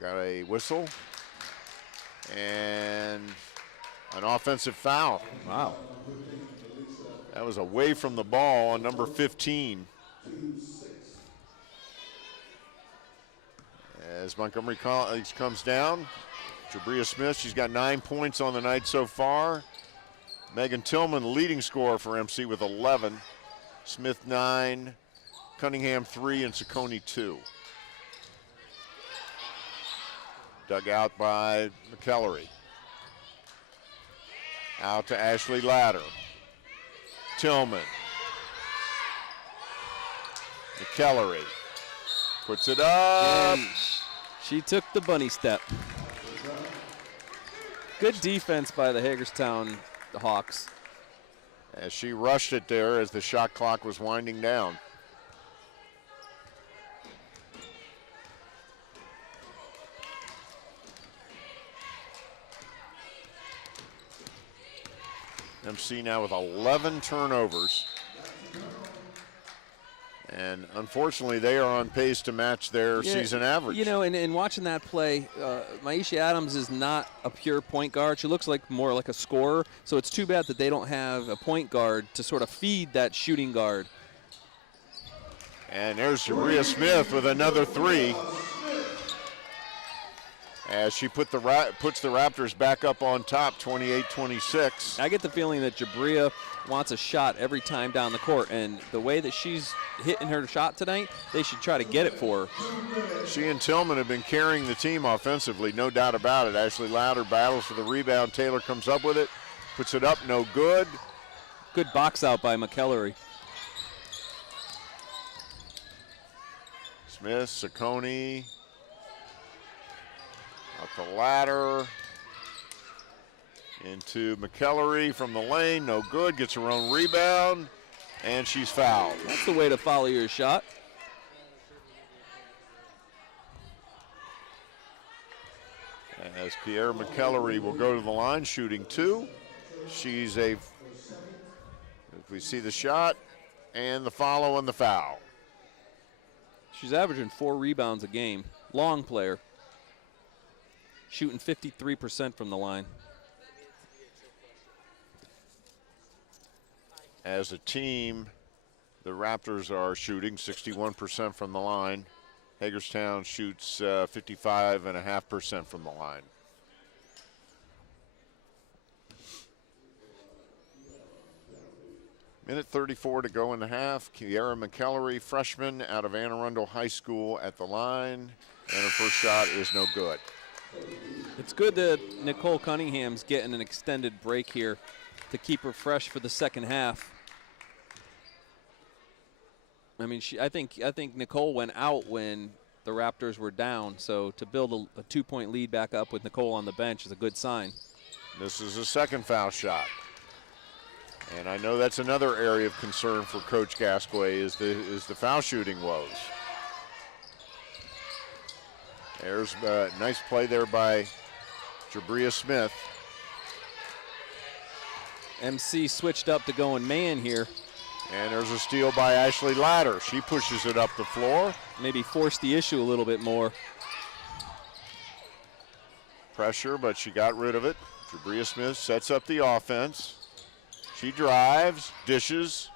Got a whistle and an offensive foul. Wow. That was away from the ball on number 15. As Montgomery College comes down, Jabria Smith, she's got 9 points on the night so far. Megan Tillman, leading scorer for MC with 11. Smith 9, Cunningham 3, and Saccone 2. Dug out by McKellery. Out to Ashley Latter. Tillman. McKellery puts it up. And she took the bunny step. Good defense by the Hagerstown Hawks. As she rushed it there as the shot clock was winding down. MC now with 11 turnovers. And unfortunately, they are on pace to match their season average. And watching that play, Maisha Adams is not a pure point guard. She looks like more like a scorer. So it's too bad that they don't have a point guard to sort of feed that shooting guard. And there's Jabria Smith with another 3. as she puts the Raptors back up on top, 28-26. I get the feeling that Jabria wants a shot every time down the court, and the way that she's hitting her shot tonight, they should try to get it for her. She and Tillman have been carrying the team offensively, no doubt about it. Ashley Louder battles for the rebound. Taylor comes up with it, puts it up, no good. Good box out by McKellery. Smith, Saccone, out the ladder, into McKellery from the lane, no good, gets her own rebound, and she's fouled. That's the way to follow your shot. As Kiera McKellery will go to the line, shooting 2. She's if we see the shot, and the follow and the foul. She's averaging 4 rebounds a game. Long player. Shooting 53% from the line. As a team, the Raptors are shooting 61% from the line. Hagerstown shoots 55.5% from the line. Minute 34 to go in the half. Kiera McKellery, freshman out of Anne Arundel High School at the line, and her first shot is no good. It's good that Nicole Cunningham's getting an extended break here to keep her fresh for the second half. I mean, I think Nicole went out when the Raptors were down, so to build a 2-point lead back up with Nicole on the bench is a good sign. This is a second foul shot. And I know that's another area of concern for Coach Gasquet is the foul shooting woes. There's a nice play there by Jabria Smith. MC switched up to going man here. And there's a steal by Ashley Ladder. She pushes it up the floor. Maybe force the issue a little bit more. Pressure, but she got rid of it. Jabria Smith sets up the offense. She drives, dishes,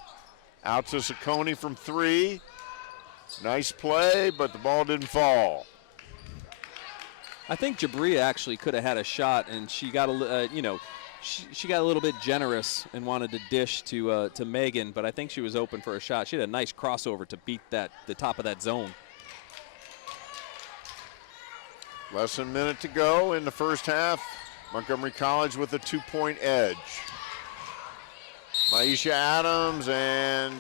out to Saccone from 3. Nice play, but the ball didn't fall. I think Jabria actually could have had a shot, and she got she got a little bit generous and wanted to dish to Megan, but I think she was open for a shot. She had a nice crossover to beat the top of that zone. Less than a minute to go in the first half. Montgomery College with a 2-point edge. Maisha Adams, and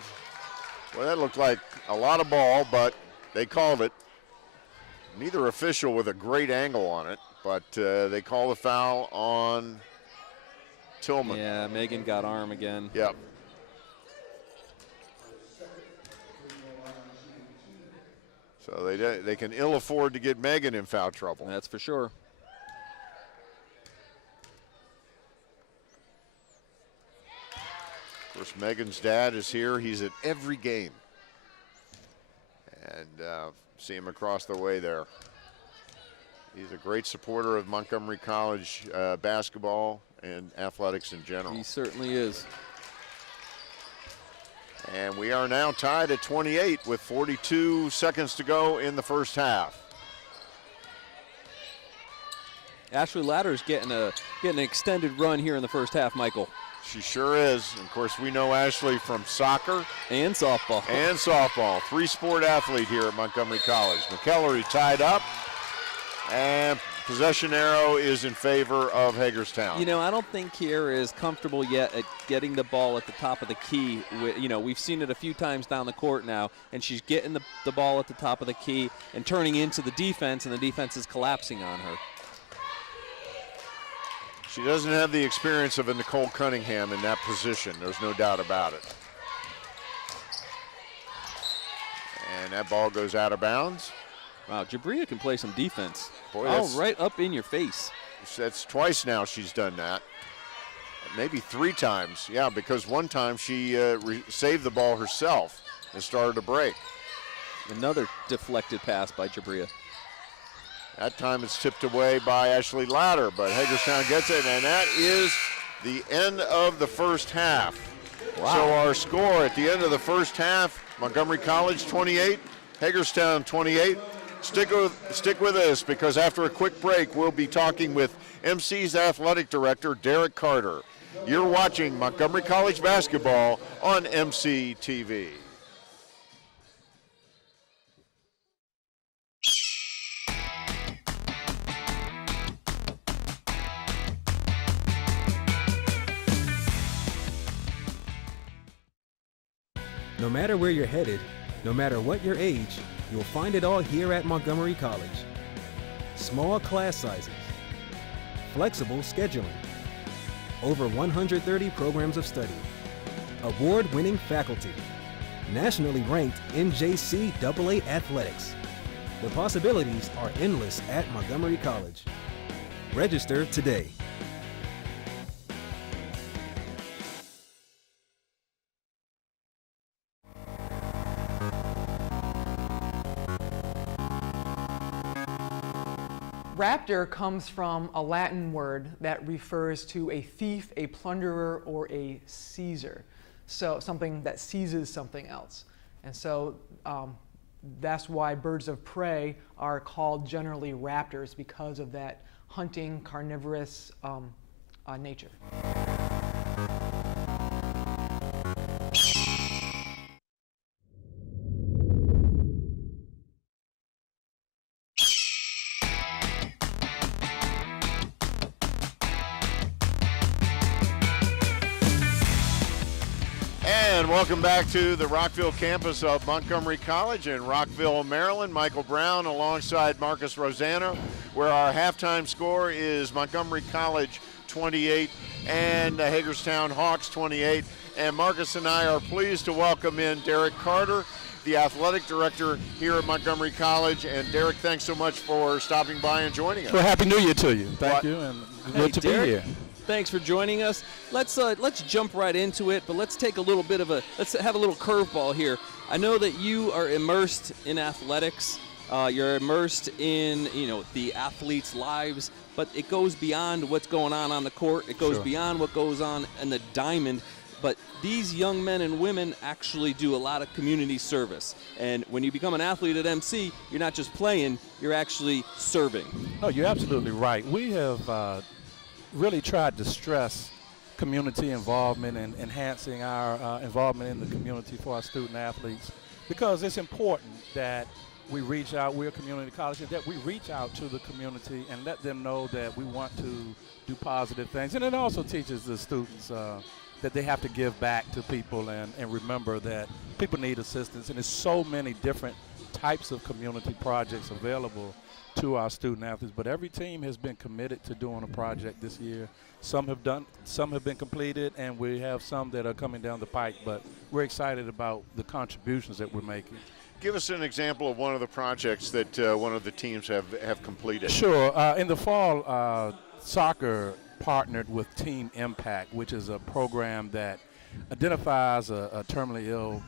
well, that looked like a lot of ball, but they called it. Neither official with a great angle on it, but they call the foul on Tillman. Yeah, Megan got arm again. Yep. So they can ill afford to get Megan in foul trouble. That's for sure. Of course, Megan's dad is here. He's at every game. And see him across the way there. He's a great supporter of Montgomery College basketball and athletics in general. He certainly is. And we are now tied at 28 with 42 seconds to go in the first half. Ashley Ladder's getting an extended run here in the first half, Michael. She sure is. And of course, we know Ashley from soccer. And softball. And softball. 3-sport athlete here at Montgomery College. McKellery tied up. And possession arrow is in favor of Hagerstown. You know, I don't think Kiera is comfortable yet at getting the ball at the top of the key. You know, we've seen it a few times down the court now, and she's getting the ball at the top of the key and turning into the defense, and the defense is collapsing on her. She doesn't have the experience of a Nicole Cunningham in that position. There's no doubt about it. And that ball goes out of bounds. Wow, Jabria can play some defense. Boy, right up in your face. That's twice now she's done that. Maybe 3 times. Yeah, because one time she saved the ball herself and started a break. Another deflected pass by Jabria. That time it's tipped away by Ashley Ladder, but Hagerstown gets it, and that is the end of the first half. Wow. So our score at the end of the first half, Montgomery College 28, Hagerstown 28. Stick with us, because after a quick break, we'll be talking with MC's athletic director, Derek Carter. You're watching Montgomery College basketball on MC TV. No matter where you're headed, no matter what your age, you'll find it all here at Montgomery College. Small class sizes, flexible scheduling, over 130 programs of study, award-winning faculty, nationally ranked NJCAA athletics. The possibilities are endless at Montgomery College. Register today. Raptor comes from a Latin word that refers to a thief, a plunderer, or a seizer. So something that seizes something else. And so that's why birds of prey are called generally raptors, because of that hunting, carnivorous nature. And welcome back to the Rockville campus of Montgomery College in Rockville, Maryland. Michael Brown alongside Marcus Rosanna, where our halftime score is Montgomery College 28 and the Hagerstown Hawks 28. And Marcus and I are pleased to welcome in Derek Carter, the athletic director here at Montgomery College. And Derek, thanks so much for stopping by and joining us. Well, Happy New Year to you. Thank you, and good to Derek, be here. Thanks for joining us. Let's jump right into it, but let's take a little bit of let's have a little curveball here. I know that you are immersed in athletics. You're immersed in the athletes' lives, but it goes beyond what's going on the court. It goes beyond what goes on in the diamond. But these young men and women actually do a lot of community service. And when you become an athlete at MC, you're not just playing, you're actually serving. Oh, you're absolutely right. We have really tried to stress community involvement and enhancing our involvement in the community for our student athletes, because it's important that we reach out. We're a community college, that we reach out to the community and let them know that we want to do positive things. And it also teaches the students that they have to give back to people and remember that people need assistance. And there's so many different types of community projects available to our student athletes, but every team has been committed to doing a project this year. Some have been completed, and we have some that are coming down the pike, but we're excited about the contributions that we're making. Give us an example of one of the projects that one of the teams have completed. Sure. In the fall, soccer partnered with Team Impact, which is a program that identifies a terminally ill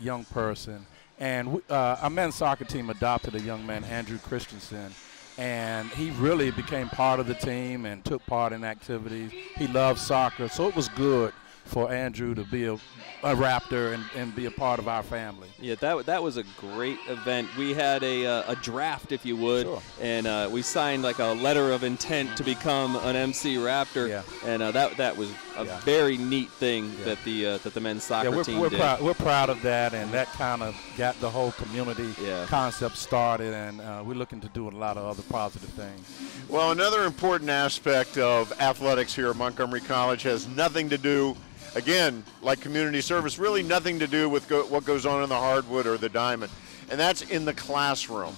young person. And our men's soccer team adopted a young man, Andrew Christensen, and he really became part of the team and took part in activities. He loves soccer, so it was good for Andrew to be a Raptor and be a part of our family. Yeah, that was a great event. We had a draft, if you would, and we signed like a letter of intent to become an MC Raptor, and that was a very neat thing that the men's soccer team did. We're proud of that, and that kind of got the whole community concept started, and we're looking to do a lot of other positive things. Well, another important aspect of athletics here at Montgomery College has nothing to do, again, like community service, really nothing to do with what goes on in the hardwood or the diamond, and that's in the classroom.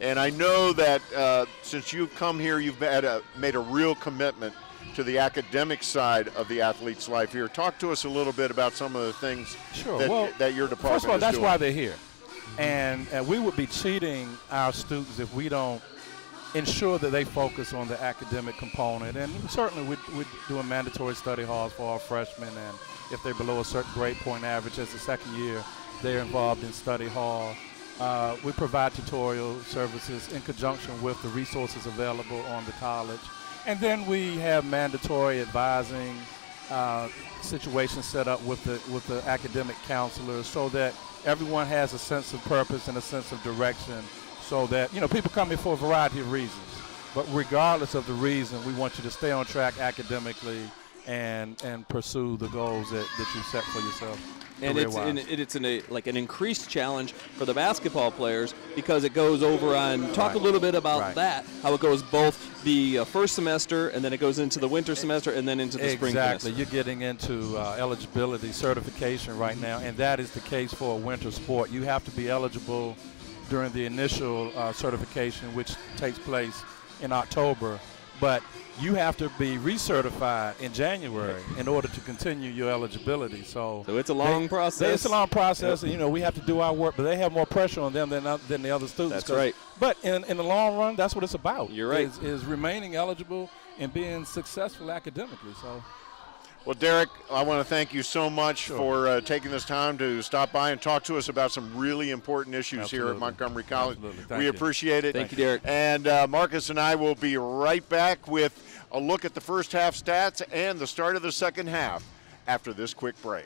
And I know that since you've come here, you've made a real commitment to the academic side of the athlete's life here. Talk to us a little bit about some of the things that your department is doing. First of all, that's why they're here. And we would be cheating our students if we don't ensure that they focus on the academic component. And certainly we're doing mandatory study halls for our freshmen, and if they're below a certain grade point average as a second year, they're involved in study hall. We provide tutorial services in conjunction with the resources available on the college. And then we have mandatory advising situations set up with the academic counselors, so that everyone has a sense of purpose and a sense of direction, so that, people come here for a variety of reasons. But regardless of the reason, we want you to stay on track academically and pursue the goals that you set for yourself. And it's an increased challenge for the basketball players because it goes over on, talk a little bit about that, how it goes both the first semester and then it goes into the winter semester and then into the spring semester. Exactly. You're getting into eligibility certification right now, and that is the case for a winter sport. You have to be eligible during the initial certification, which takes place in October, but you have to be recertified in January in order to continue your eligibility. So it's a long process. It's a long process, and we have to do our work, but they have more pressure on them than the other students. That's right. But in the long run, that's what it's about. You're right. Is remaining eligible and being successful academically. So. Well, Derek, I want to thank you so much for taking this time to stop by and talk to us about some really important issues here at Montgomery College. We appreciate it. Thank you, Derek. And Marcus and I will be right back with a look at the first half stats and the start of the second half after this quick break.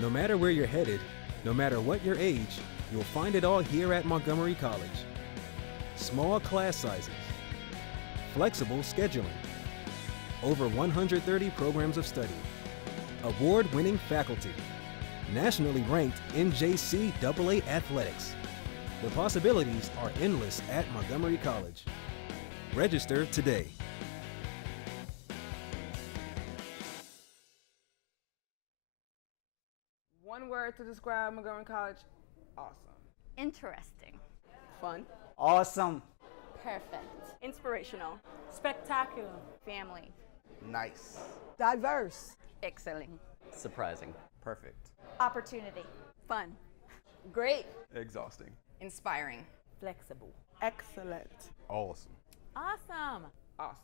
No matter where you're headed, no matter what your age, you'll find it all here at Montgomery College. Small class sizes, flexible scheduling, over 130 programs of study, award-winning faculty, nationally ranked NJCAA athletics. The possibilities are endless at Montgomery College. Register today. One word to describe Montgomery College: awesome. Interesting. Fun. Awesome. Perfect. Inspirational. Spectacular. Family. Nice. Diverse. Excelling. Surprising. Perfect. Opportunity. Fun. Great. Exhausting. Inspiring. Flexible. Excellent. Awesome. Awesome. Awesome.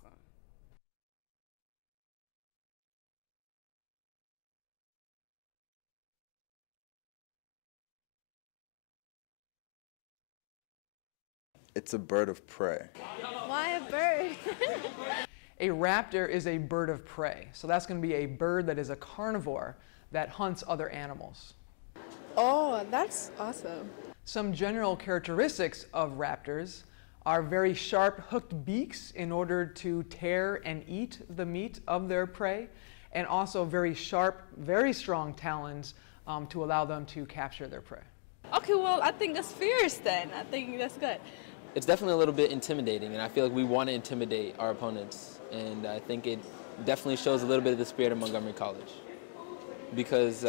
It's a bird of prey. Why a bird? A raptor is a bird of prey. So that's going to be a bird that is a carnivore that hunts other animals. Oh, that's awesome. Some general characteristics of raptors are very sharp hooked beaks in order to tear and eat the meat of their prey, and also very sharp, very strong talons to allow them to capture their prey. Okay, well, I think that's fierce then. I think that's good. It's definitely a little bit intimidating, and I feel like we want to intimidate our opponents. And I think it definitely shows a little bit of the spirit of Montgomery College. Because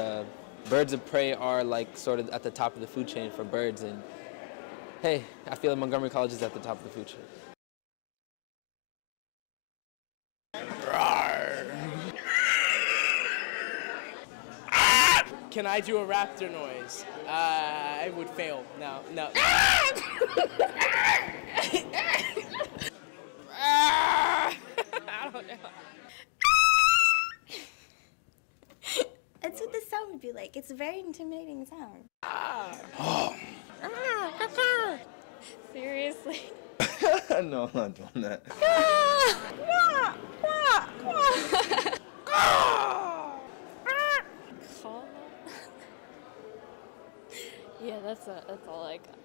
birds of prey are like sort of at the top of the food chain for birds. And hey, I feel like Montgomery College is at the top of the food chain. Can I do a raptor noise? I would fail. No. I don't know. That's what the sound would be like. It's a very intimidating sound. Seriously. No, I'm not doing that. Yeah, that's all I got.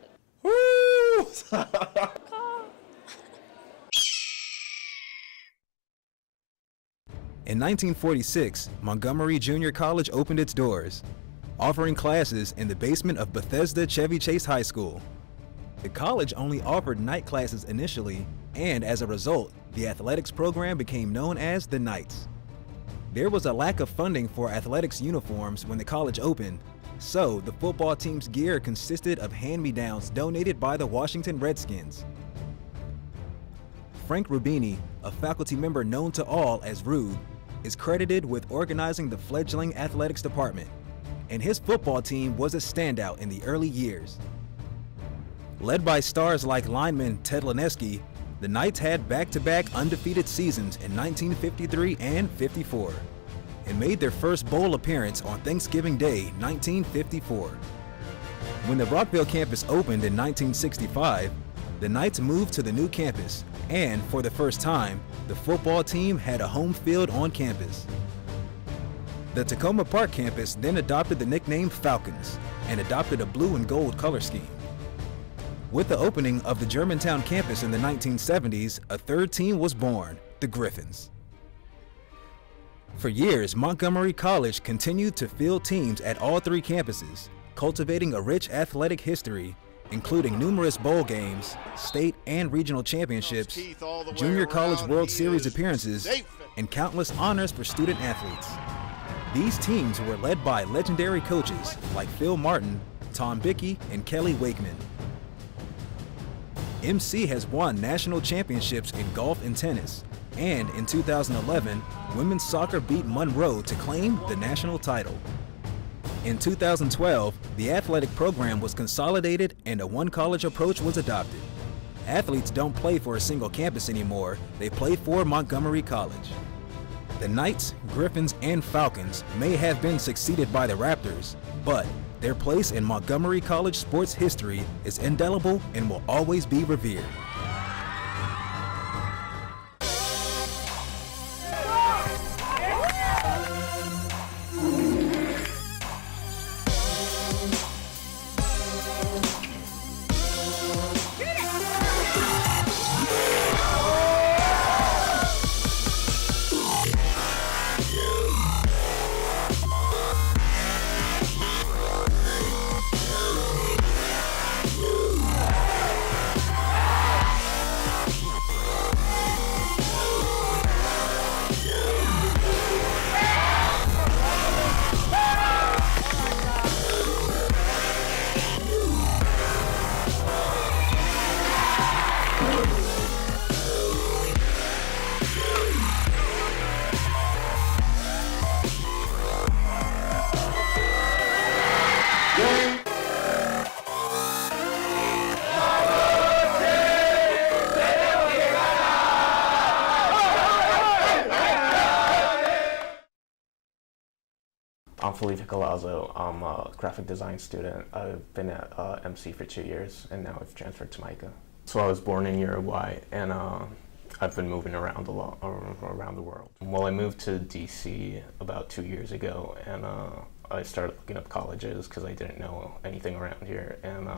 In 1946, Montgomery Junior College opened its doors, offering classes in the basement of Bethesda Chevy Chase High School. The college only offered night classes initially, and as a result, the athletics program became known as the Knights. There was a lack of funding for athletics uniforms when the college opened, so the football team's gear consisted of hand-me-downs donated by the Washington Redskins. Frank Rubini, a faculty member known to all as Rube, is credited with organizing the fledgling athletics department, and his football team was a standout in the early years. Led by stars like lineman Ted Lineski, the Knights had back-to-back undefeated seasons in 1953 and 54, and made their first bowl appearance on Thanksgiving Day, 1954. When the Rockville campus opened in 1965, the Knights moved to the new campus And for the first time, the football team had a home field on campus. The Tacoma Park campus then adopted the nickname Falcons and adopted a blue and gold color scheme. With the opening of the Germantown campus in the 1970s, a third team was born, the Griffins. For years, Montgomery College continued to field teams at all three campuses, cultivating a rich athletic history, including numerous bowl games, state and regional championships, junior college World Series appearances, and countless honors for student athletes. These teams were led by legendary coaches like Phil Martin, Tom Bickey, and Kelly Wakeman. MC has won national championships in golf and tennis, and in 2011, women's soccer beat Monroe to claim the national title. In 2012, the athletic program was consolidated and a one-college approach was adopted. Athletes don't play for a single campus anymore, they play for Montgomery College. The Knights, Griffins, and Falcons may have been succeeded by the Raptors, but their place in Montgomery College sports history is indelible and will always be revered. I'm Felipe Galazzo. I'm a graphic design student. I've been at MC for 2 years, and now I've transferred to MICA. So I was born in Uruguay, and I've been moving around a lot around the world. Well, I moved to DC about 2 years ago, and I started looking up colleges because I didn't know anything around here, and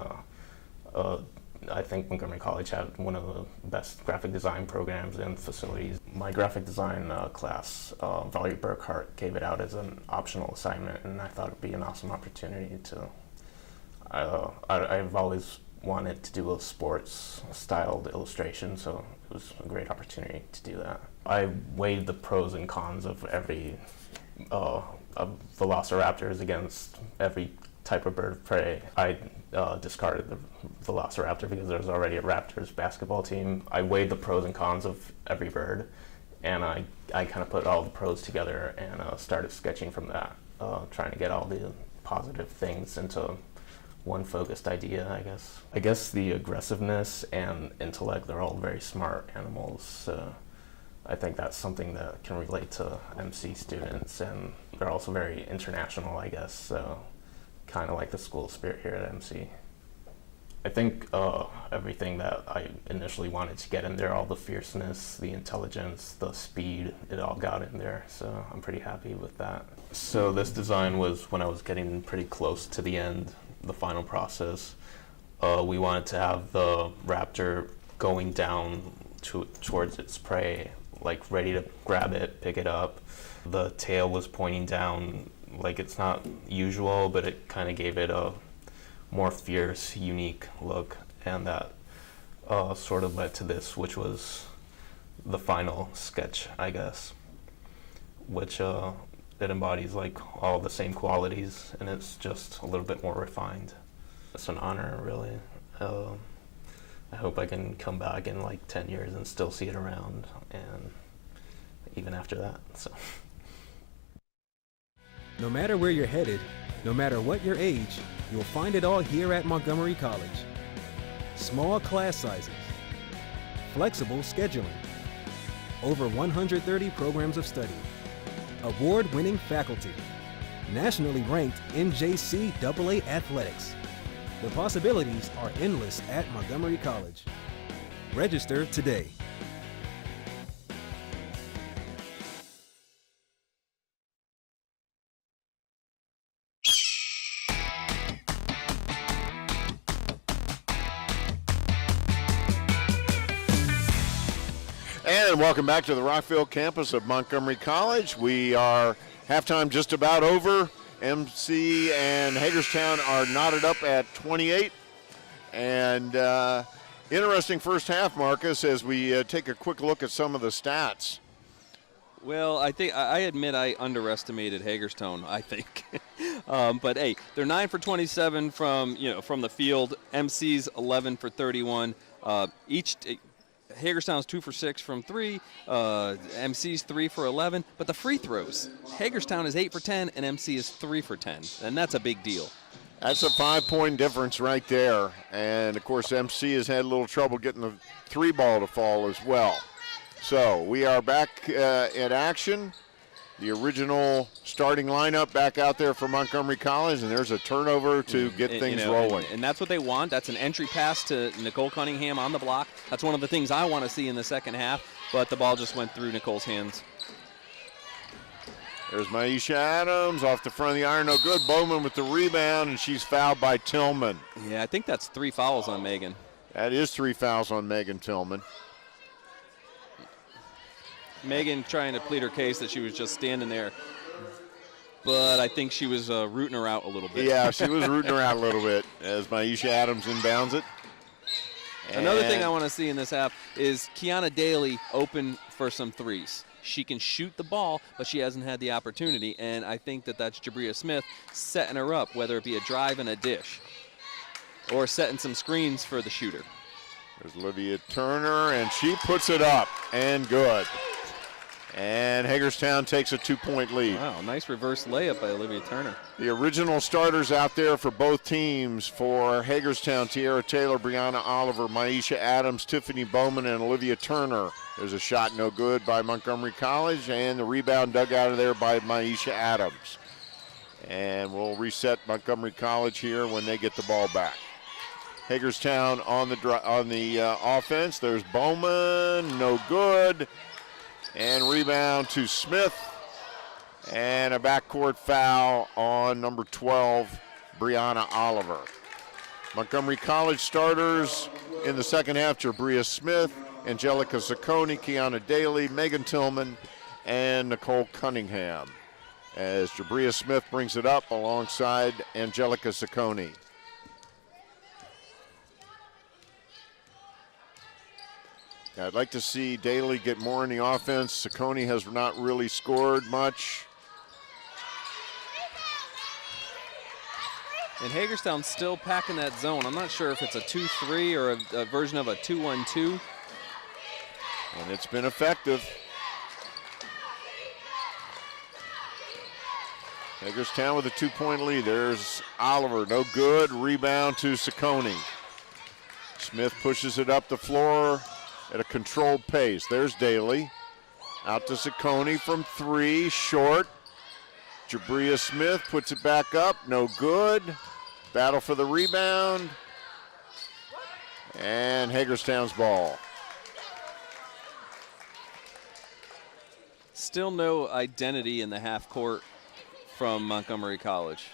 I think Montgomery College had one of the best graphic design programs and facilities. My graphic design class, Valerie Burkhart, gave it out as an optional assignment, and I thought it'd be an awesome opportunity to. I've always wanted to do a sports-styled illustration, so it was a great opportunity to do that. I weighed the pros and cons of every of velociraptors against every type of bird of prey. I discarded the velociraptor because there was already a Raptors basketball team. I weighed the pros and cons of every bird, and I kind of put all the pros together and started sketching from that, trying to get all the positive things into one focused idea, I guess. I guess the aggressiveness and intellect, they're all very smart animals, so I think that's something that can relate to MC students, and they're also very international, I guess, so kind of like the school spirit here at MC. I think everything that I initially wanted to get in there, all the fierceness, the intelligence, the speed, it all got in there, so I'm pretty happy with that. So this design was when I was getting pretty close to the end, the final process. We wanted to have the raptor going down towards its prey, like ready to grab it, pick it up. The tail was pointing down, like it's not usual, but it kind of gave it a more fierce, unique look, and that sort of led to this, which was the final sketch, I guess, which it embodies like all the same qualities, and it's just a little bit more refined. It's an honor, really. I hope I can come back in like 10 years and still see it around, and even after that, so. No matter where you're headed, no matter what your age, you'll find it all here at Montgomery College. Small class sizes, flexible scheduling, over 130 programs of study, award-winning faculty, nationally ranked NJCAA athletics. The possibilities are endless at Montgomery College. Register today. And welcome back to the Rockville campus of Montgomery College. We are halftime just about over. MC and Hagerstown are knotted up at 28. And interesting first half, Marcus, as we take a quick look at some of the stats. Well, I admit I underestimated Hagerstown, I think. But hey, they're 9 for 27 from the field. MC's 11 for 31. Hagerstown's 2 for 6 from 3. MC's 3 for 11. But the free throws, Hagerstown is 8 for 10 and MC is 3 for 10, and that's a big deal. That's a 5-point difference right there. And of course, MC has had a little trouble getting the 3 ball to fall as well. So we are back in action. The original starting lineup back out there for Montgomery College, and there's a turnover to get things rolling. And that's what they want. That's an entry pass to Nicole Cunningham on the block. That's one of the things I want to see in the second half, but the ball just went through Nicole's hands. There's Maisha Adams off the front of the iron, no good. Bowman with the rebound, and she's fouled by Tillman. Yeah, I think that's 3 fouls on Megan. That is 3 fouls on Megan Tillman. Megan trying to plead her case that she was just standing there, but I think she was rooting her out a little bit. Yeah, she was rooting her out a little bit as Maisha Adams inbounds it. Another thing I want to see in this half is Kiana Daly open for some threes. She can shoot the ball, but she hasn't had the opportunity, and I think that's Jabria Smith setting her up, whether it be a drive and a dish or setting some screens for the shooter. There's Olivia Turner, and she puts it up, and good. And Hagerstown takes a 2-point lead. Wow, nice reverse layup by Olivia Turner. The original starters out there for both teams for Hagerstown: Tiara Taylor, Brianna Oliver, Maisha Adams, Tiffany Bowman, and Olivia Turner. There's a shot no good by Montgomery College, and the rebound dug out of there by Maisha Adams. And we'll reset Montgomery College here when they get the ball back. Hagerstown on the offense. There's Bowman, no good. And rebound to Smith. And a backcourt foul on number 12, Brianna Oliver. Montgomery College starters in the second half: Jabria Smith, Angelica Zacconi, Kiana Daly, Megan Tillman, and Nicole Cunningham. As Jabria Smith brings it up alongside Angelica Zacconi. I'd like to see Daly get more in the offense. Zacconi has not really scored much. And Hagerstown's still packing that zone. I'm not sure if it's a 2-3 or a version of a 2-1-2. And it's been effective. Hagerstown with a 2-point lead. There's Oliver, no good. Rebound to Zacconi. Smith pushes it up the floor at a controlled pace. There's Daly. Out to Zacconi from 3, short. Jabria Smith puts it back up, no good. Battle for the rebound. And Hagerstown's ball. Still no identity in the half court from Montgomery College.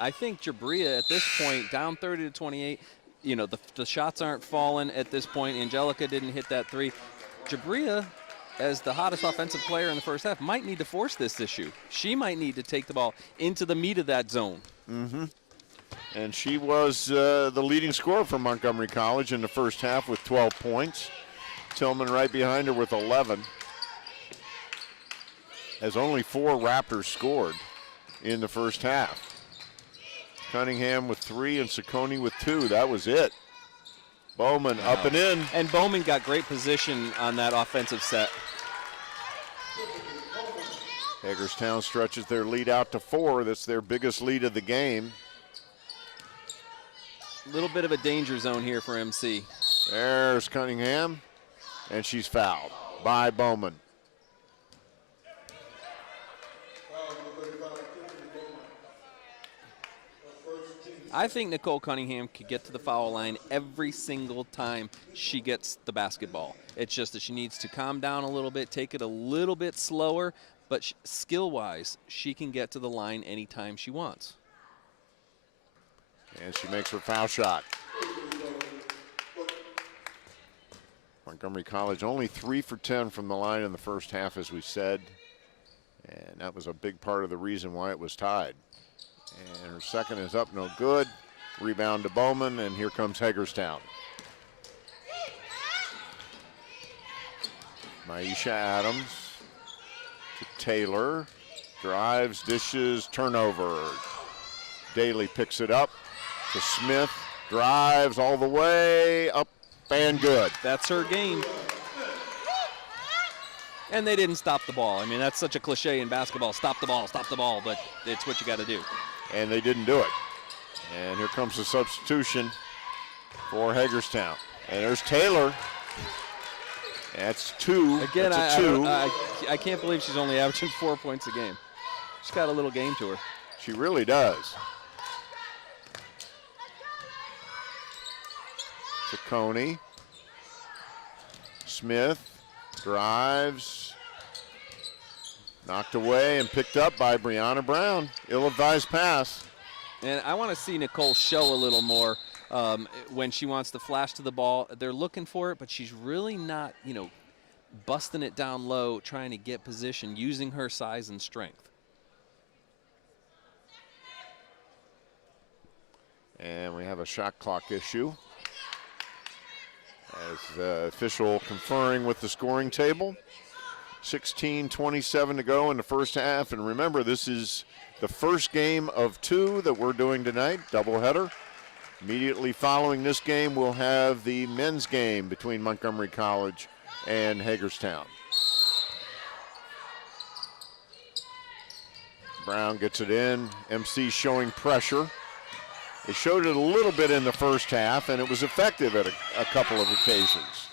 I think Jabria at this point, down 30-28, the shots aren't falling at this point. Angelica didn't hit that 3. Jabria, as the hottest offensive player in the first half, might need to force this issue. She might need to take the ball into the meat of that zone. Mm-hmm. And she was the leading scorer for Montgomery College in the first half with 12 points. Tillman right behind her with 11. As only 4 Raptors scored in the first half. Cunningham with 3 and Zacconi with 2. That was it. Bowman up and in. And Bowman got great position on that offensive set. Hagerstown stretches their lead out to 4. That's their biggest lead of the game. A little bit of a danger zone here for MC. There's Cunningham, and she's fouled by Bowman. I think Nicole Cunningham could get to the foul line every single time she gets the basketball. It's just that she needs to calm down a little bit, take it a little bit slower, but skill-wise, she can get to the line anytime she wants. And she makes her foul shot. Montgomery College only 3 for 10 from the line in the first half, as we said. And that was a big part of the reason why it was tied. And her second is up, no good. Rebound to Bowman, and here comes Hagerstown. Maisha Adams to Taylor. Drives, dishes, turnover. Daly picks it up to Smith. Drives all the way, up and good. That's her game. And they didn't stop the ball. I mean, that's such a cliche in basketball. Stop the ball, but it's what you got to do. And they didn't do it. And here comes the substitution for Hagerstown. And there's Taylor. That's 2. Again, that's a 2. I can't believe she's only averaging 4 points a game. She's got a little game to her. She really does. Ciccone. Smith drives. Knocked away and picked up by Brianna Brown. Ill-advised pass. And I want to see Nicole show a little more when she wants to flash to the ball. They're looking for it, but she's really not, busting it down low, trying to get position, using her size and strength. And we have a shot clock issue, as the official conferring with the scoring table. 16:27 to go in the first half. And remember, this is the first game of 2 that we're doing tonight, doubleheader. Immediately following this game, we'll have the men's game between Montgomery College and Hagerstown. Brown gets it in. MC showing pressure. They showed it a little bit in the first half, and it was effective at a couple of occasions.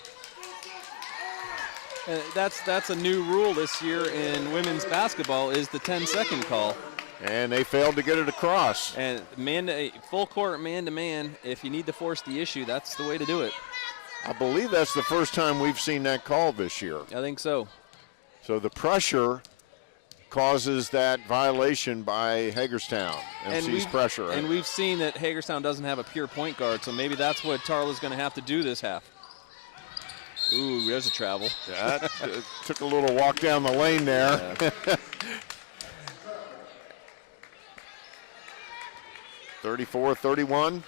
That's a new rule this year in women's basketball, is the 10-second call. And they failed to get it across. And full court, man-to-man, if you need to force the issue, that's the way to do it. I believe that's the first time we've seen that call this year. I think so. So the pressure causes that violation by Hagerstown. MC's pressure. And we've seen that Hagerstown doesn't have a pure point guard, so maybe that's what Tarla's going to have to do this half. Ooh, there's a travel. That took a little walk down the lane there. Yeah. 34-31.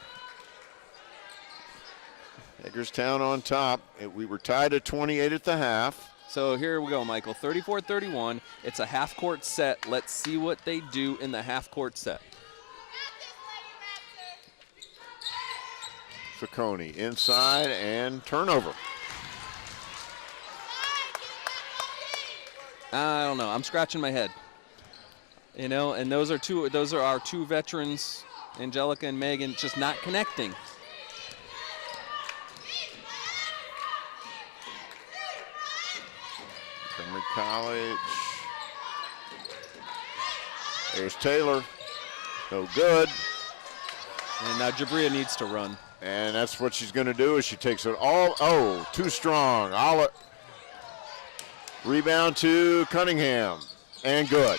Hagerstown on top. We were tied at 28 at the half. So here we go, Michael. 34-31. It's a half-court set. Let's see what they do in the half-court set. Ciccone inside and turnover. I don't know. I'm scratching my head. And those are our 2 veterans, Angelica and Megan, just not connecting. Montgomery College. There's Taylor. No good. And now Jabria needs to run. And that's what she's going to do, is she takes it all. Oh, too strong. Rebound to Cunningham. And good.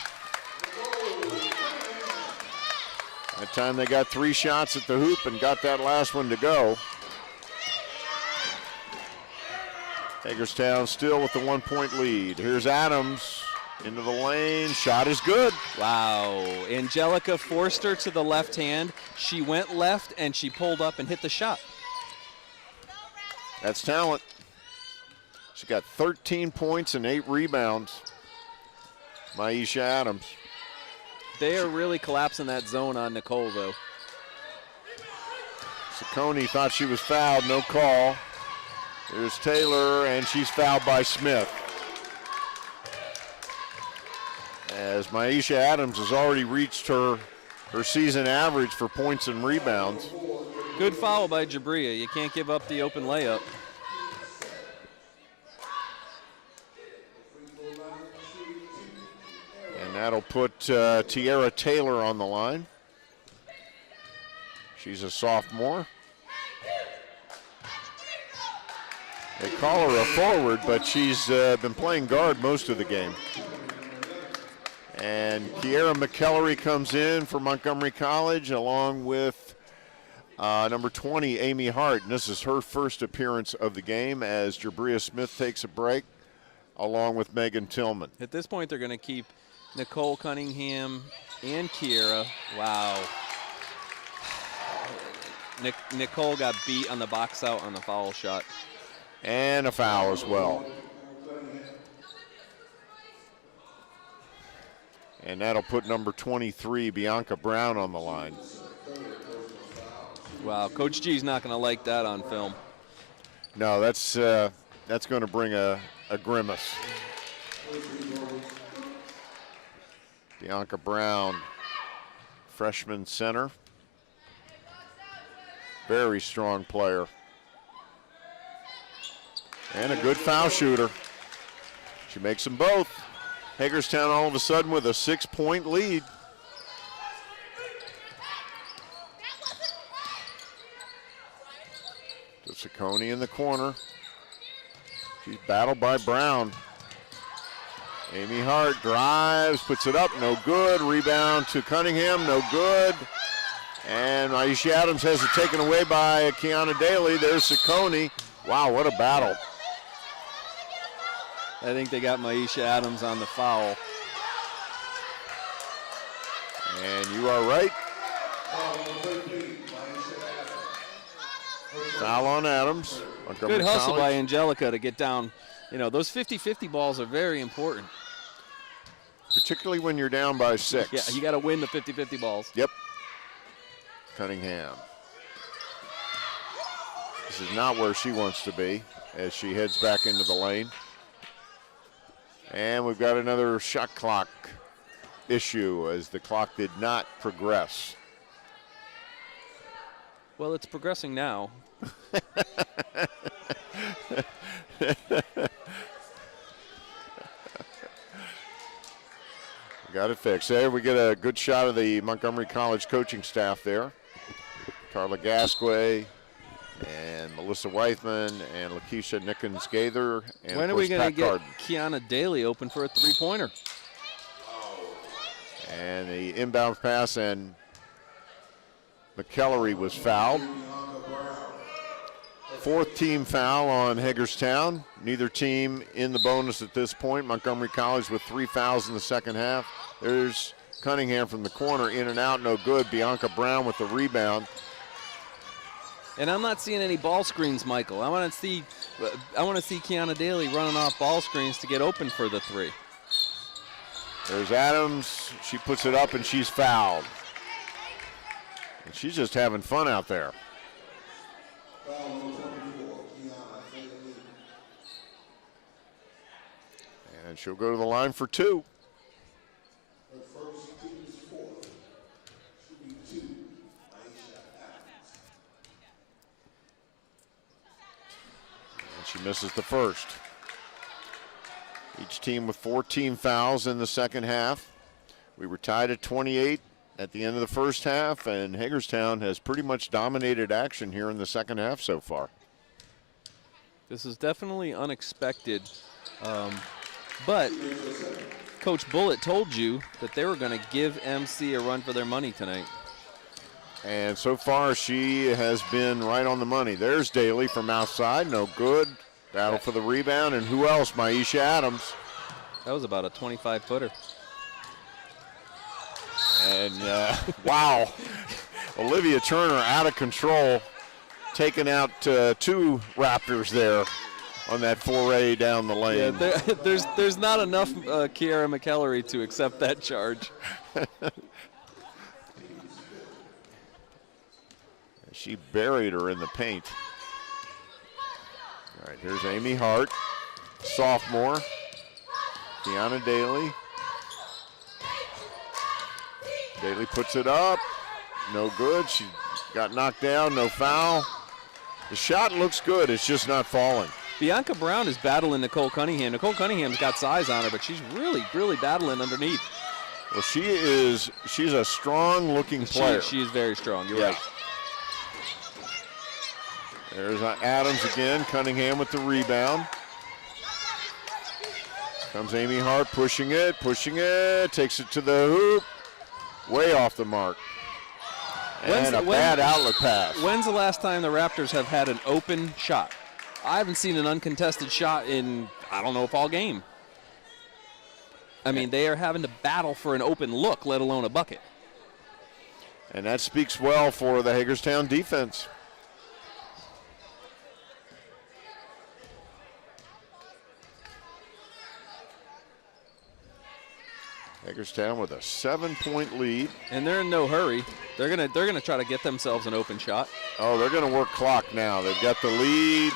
That time they got 3 shots at the hoop and got that last one to go. Hagerstown still with the 1-point lead. Here's Adams into the lane. Shot is good. Wow. Angelica forced her to the left hand. She went left and she pulled up and hit the shot. That's talent. She got 13 points and 8 rebounds. Maisha Adams. They are really collapsing that zone on Nicole, though. Ciccone thought she was fouled. No call. There's Taylor, and she's fouled by Smith. As Maisha Adams has already reached her season average for points and rebounds. Good foul by Jabria. You can't give up the open layup. And that'll put Tiara Taylor on the line. She's a sophomore. They call her a forward, but she's been playing guard most of the game. And Kiera McKellery comes in for Montgomery College, along with Number 20, Amy Hart, and this is her first appearance of the game as Jabria Smith takes a break, along with Megan Tillman. At this point, they're going to keep Nicole Cunningham and Kiera. Wow. Nicole got beat on the box out on the foul shot. And a foul as well. And that'll put number 23, Bianca Brown, on the line. Wow, Coach G's not going to like that on film. No, that's going to bring a grimace. Bianca Brown, freshman center. Very strong player. And a good foul shooter. She makes them both. Hagerstown all of a sudden with a 6-point lead. Ciccone in the corner. She's battled by Brown. Amy Hart drives, puts it up, no good. Rebound to Cunningham, no good. And Aisha Adams has it taken away by Kiana Daly. There's Ciccone. Wow, what a battle. I think they got Maisha Adams on the foul. And you are right. Foul on Adams. Good hustle by Angelica to get down. You know, those 50-50 balls are very important. Particularly when you're down by 6. Yeah, you got to win the 50-50 balls. Yep. Cunningham. This is not where she wants to be as she heads back into the lane. And we've got another shot clock issue as the clock did not progress. Well, it's progressing now. Got it fixed. There we get a good shot of the Montgomery College coaching staff there. Carla Gasquet and Melissa Weithman and Lakeisha Nickens-Gaither. And when are we going to get Kiana Daly open for a three-pointer? And the inbound pass, and McKellery was fouled. Fourth team foul on Hagerstown. Neither team in the bonus at this point. Montgomery College with 3 fouls in the second half. There's Cunningham from the corner, in and out, no good. Bianca Brown with the rebound. And I'm not seeing any ball screens, Michael. I want to see Kiana Daly running off ball screens to get open for the three. There's Adams. She puts it up and she's fouled. And she's just having fun out there. And she'll go to the line for 2. And she misses the first. Each team with 14 fouls in the second half. We were tied at 28 at the end of the first half, and Hagerstown has pretty much dominated action here in the second half so far. This is definitely unexpected, but Coach Bullitt told you that they were going to give MC a run for their money tonight. And so far, she has been right on the money. There's Daly from outside, no good. Battle for the rebound, and who else? Maisha Adams. That was about a 25-footer. And wow, Olivia Turner out of control, taking out 2 Raptors there on that foray down the lane. Yeah, there's not enough Kiara McKellery to accept that charge. She buried her in the paint. All right, here's Amy Hart, sophomore. Kiana Daly. Daly puts it up, no good. She got knocked down, no foul. The shot looks good, it's just not falling. Bianca Brown is battling Nicole Cunningham. Nicole Cunningham's got size on her, but she's really, really battling underneath. Well, she's a strong-looking player. She is very strong, you're right. There's Adams again, Cunningham with the rebound. Comes Amy Hart pushing it, takes it to the hoop. Way off the mark. And a bad outlet pass. When's the last time the Raptors have had an open shot? I haven't seen an uncontested shot in, I don't know if all game. I mean, they are having to battle for an open look, let alone a bucket. And that speaks well for the Hagerstown defense. Hagerstown with a 7-point lead. And they're in no hurry. They're gonna try to get themselves an open shot. Oh, they're gonna work clock now. They've got the lead.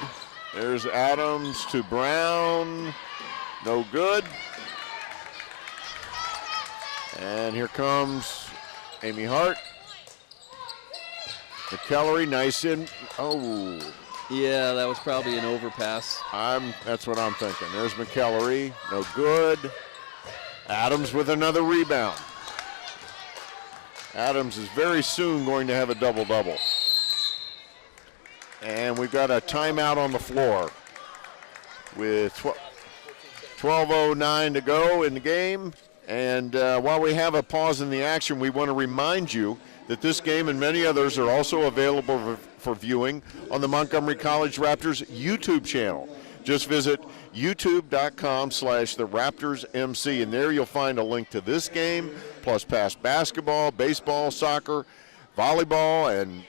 There's Adams to Brown. No good. And here comes Amy Hart. McKellery, nice in. Oh. Yeah, that was probably an overpass. That's what I'm thinking. There's McKellery. No good. Adams with another rebound. Adams is very soon going to have a double-double. And we've got a timeout on the floor with 12:09 to go in the game. And while we have a pause in the action, we want to remind you that this game and many others are also available for viewing on the Montgomery College Raptors YouTube channel. Just visit youtube.com/theraptorsmc, and there you'll find a link to this game, plus past basketball, baseball, soccer, volleyball, and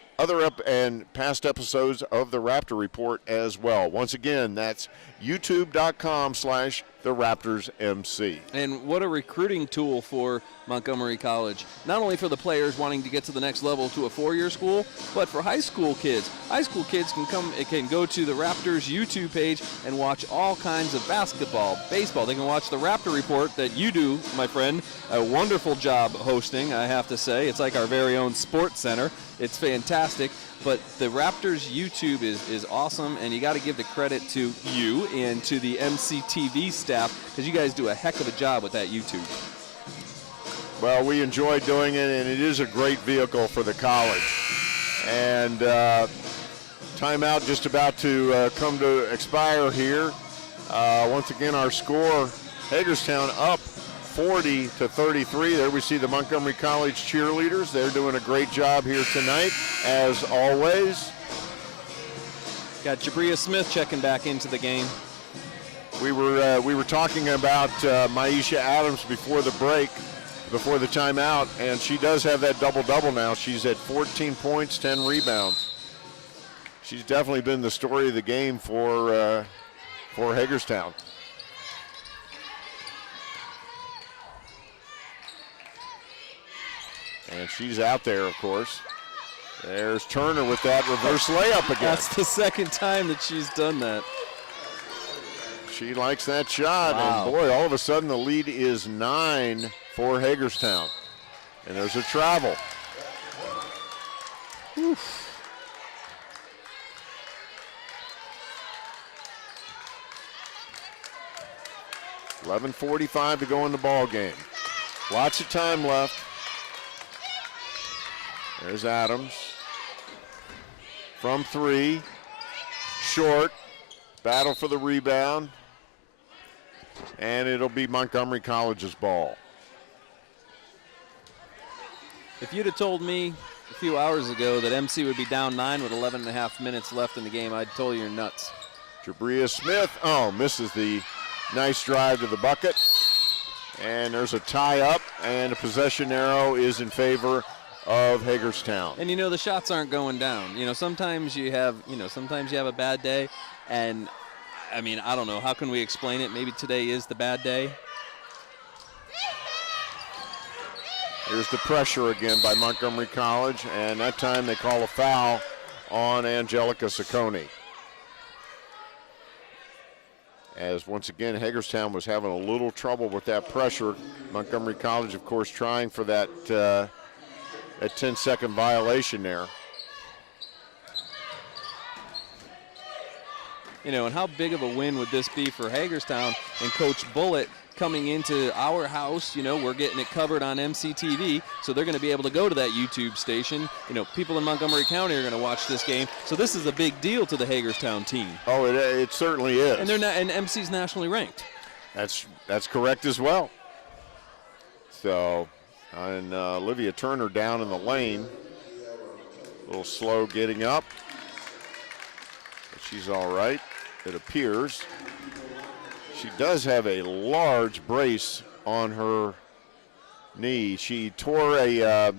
and past episodes of the Raptor Report as well. Once again, that's youtube.com/theraptorsmc. And what a recruiting tool for Montgomery College. Not only for the players wanting to get to the next level to a four-year school, but for high school kids. High school kids can go to the Raptors YouTube page and watch all kinds of basketball, baseball. They can watch the Raptor Report that you do, my friend. A wonderful job hosting, I have to say. It's like our very own sports center. It's fantastic. But the Raptors YouTube is awesome, and you got to give the credit to you and to the MCTV staff, because you guys do a heck of a job with that YouTube. Well, we enjoy doing it, and it is a great vehicle for the college. And timeout just about to come to expire here. Once again, our score, Hagerstown up 40-33. There we see the Montgomery College cheerleaders. They're doing a great job here tonight, as always. Got Jabria Smith checking back into the game. We were talking about Maisha Adams before the break, before the timeout, and she does have that double-double now. She's at 14 points, 10 rebounds. She's definitely been the story of the game for Hagerstown. And she's out there, of course. There's Turner with that reverse layup again. That's the second time that she's done that. She likes that shot. Wow. And boy, all of a sudden the lead is 9 for Hagerstown. And there's a travel. Oof. $11:45 to go in the ball game. Lots of time left. There's Adams. From three. Short. Battle for the rebound. And it'll be Montgomery College's ball. If you'd have told me a few hours ago that MC would be down 9 with 11 and a half minutes left in the game, I'd told you you're nuts. Jabria Smith, misses the nice drive to the bucket. And there's a tie up, and a possession arrow is in favor of Hagerstown. And the shots aren't going down. Sometimes you have a bad day, and I mean, I don't know, how can we explain it? Maybe today is the bad day. Here's the pressure again by Montgomery College, and that time they call a foul on Angelica Ciccone. As once again, Hagerstown was having a little trouble with that pressure. Montgomery College, of course, trying for that 10-second violation there. And how big of a win would this be for Hagerstown and Coach Bullitt coming into our house? We're getting it covered on MCTV, so they're going to be able to go to that YouTube station. People in Montgomery County are going to watch this game, so this is a big deal to the Hagerstown team. Oh, it certainly is. And MC's nationally ranked. That's correct as well. So, and Olivia Turner down in the lane. A little slow getting up. But she's all right, it appears. She does have a large brace on her knee. She tore a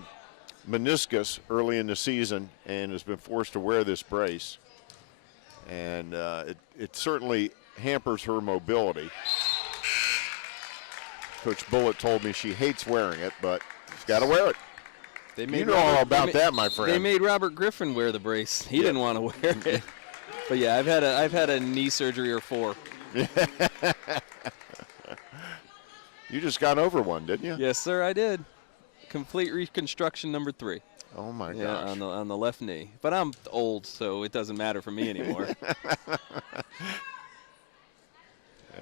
meniscus early in the season and has been forced to wear this brace. And it certainly hampers her mobility. Coach Bullitt told me she hates wearing it, but she's got to wear it. You know all about that, my friend. They made Robert Griffin wear the brace. He didn't want to wear it. But yeah, I've had a knee surgery or 4. You just got over one, didn't you? Yes, sir, I did. Complete reconstruction number 3. Oh my yeah, gosh. on the left knee. But I'm old, so it doesn't matter for me anymore.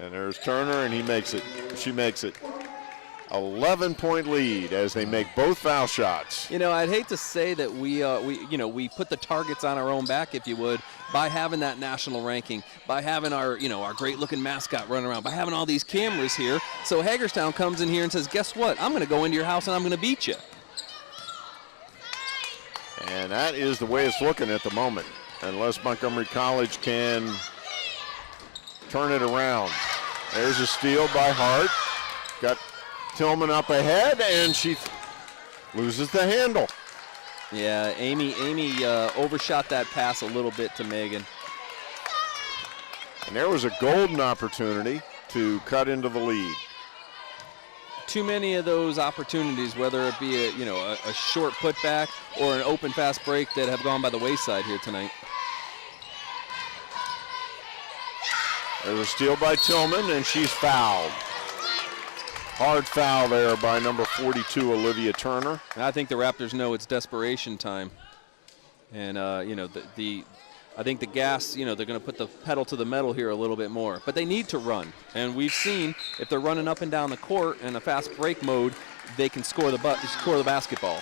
And there's Turner, and he makes it. She makes it. 11-point lead as they make both foul shots. You know, I'd hate to say that we put the targets on our own back, if you would, by having that national ranking, by having our great-looking mascot running around, by having all these cameras here. So Hagerstown comes in here and says, guess what? I'm going to go into your house and I'm going to beat you. And that is the way it's looking at the moment, unless Montgomery College can turn it around. There's a steal by Hart. Got Tillman up ahead, and she loses the handle. Yeah, Amy overshot that pass a little bit to Megan. And there was a golden opportunity to cut into the lead. Too many of those opportunities, whether it be a short putback or an open fast break, that have gone by the wayside here tonight. There's a steal by Tillman, and she's fouled. Hard foul there by number 42, Olivia Turner. And I think the Raptors know it's desperation time. And, I think the gas, they're going to put the pedal to the metal here a little bit more. But they need to run. And we've seen if they're running up and down the court in a fast break mode, they can score the basketball.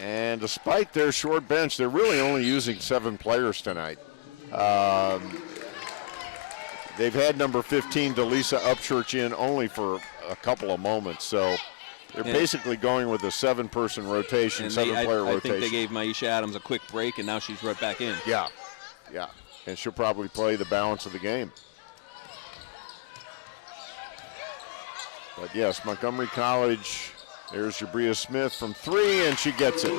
And despite their short bench, they're really only using 7 players tonight. They've had number 15, Delisa Upchurch, in only for a couple of moments. So they're basically going with a 7-person rotation, 7-player rotation. I think they gave Maisha Adams a quick break, and now she's right back in. Yeah. And she'll probably play the balance of the game. But yes, Montgomery College, there's Jabria Smith from 3, and she gets it.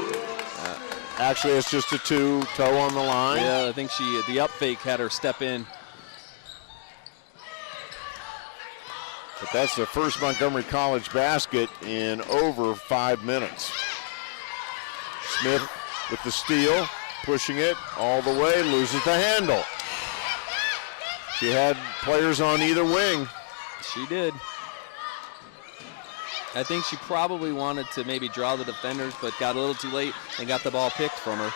Actually, it's just a 2, toe on the line. Yeah, I think the up fake had her step in. But that's the first Montgomery College basket in over 5 minutes. Smith with the steal, pushing it all the way, loses the handle. She had players on either wing. She did. I think she probably wanted to maybe draw the defenders, but got a little too late and got the ball picked from her.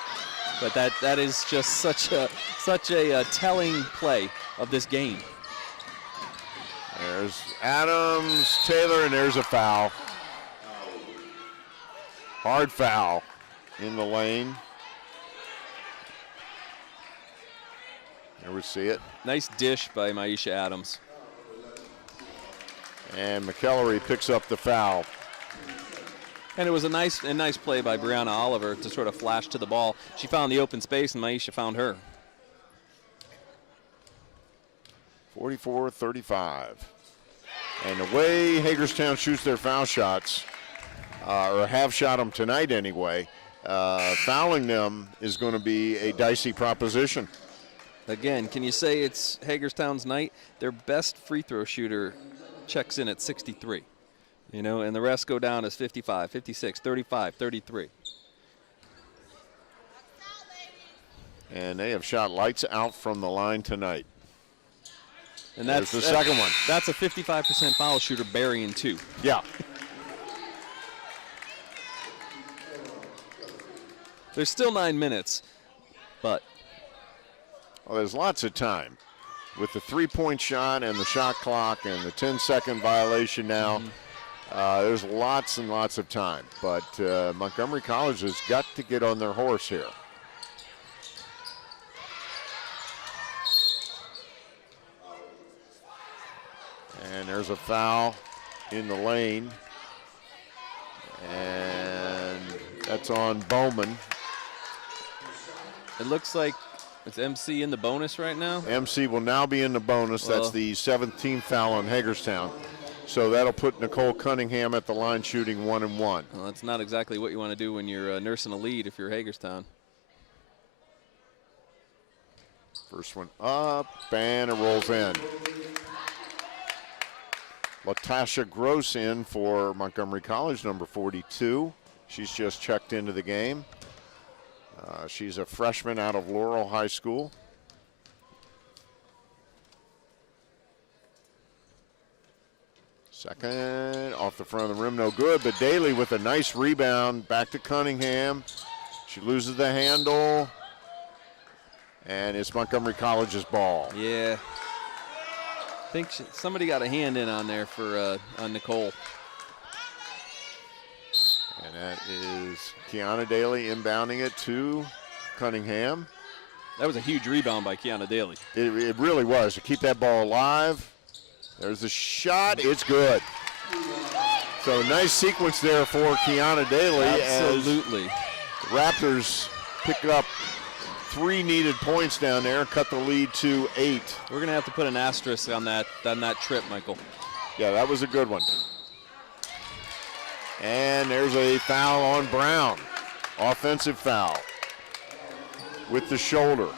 But that is just such a telling play of this game. There's Adams, Taylor, and there's a foul. Hard foul in the lane. There we see it. Nice dish by Maisha Adams. And McEllery picks up the foul. And it was a nice play by Brianna Oliver to sort of flash to the ball. She found the open space, and Maisha found her. 44-35. And the way Hagerstown shoots their foul shots, or have shot them tonight anyway, fouling them is going to be a dicey proposition. Again, can you say it's Hagerstown's night? Their best free throw shooter checks in at 63. And the rest go down as 55, 56, 35, 33. And they have shot lights out from the line tonight. And that's the second one. That's a 55% foul shooter burying 2. Yeah. There's still 9 minutes, but. Well, there's lots of time. With the 3-point shot and the shot clock and the 10-second violation now, there's lots and lots of time. But Montgomery College has got to get on their horse here. And there's a foul in the lane. And That's on Bowman. It looks like it's MC in the bonus right now. MC will now be in the bonus. Well, that's the 17th foul on Hagerstown. So that'll put Nicole Cunningham at the line shooting 1-1. Well, that's not exactly what you want to do when you're nursing a lead if you're Hagerstown. First one up, and it rolls in. Latasha Gross in for Montgomery College, number 42. She's just checked into the game. She's a freshman out of Laurel High School. Second, off the front of the rim, no good, but Daly with a nice rebound, back to Cunningham. She loses the handle, and it's Montgomery College's ball. Yeah. I think somebody got a hand in on there for on Nicole. And that is Kiana Daly inbounding it to Cunningham. That was a huge rebound by Kiana Daly. It really was, to keep that ball alive. There's the shot, it's good. So nice sequence there for Kiana Daly. Absolutely. As the Raptors pick up 3 needed points down there and cut the lead to 8. We're going to have to put an asterisk on that trip, Michael. Yeah, that was a good one. And there's a foul on Brown. Offensive foul with the shoulder.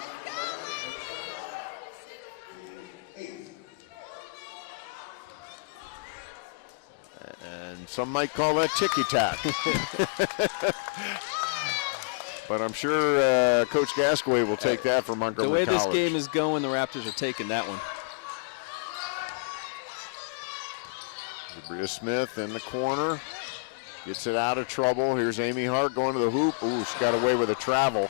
And some might call that ticky-tack. But I'm sure Coach Gasquet will take that for Montgomery College. The way this game is going, the Raptors are taking that one. Bria Smith in the corner. Gets it out of trouble. Here's Amy Hart going to the hoop. Ooh, she got away with a travel.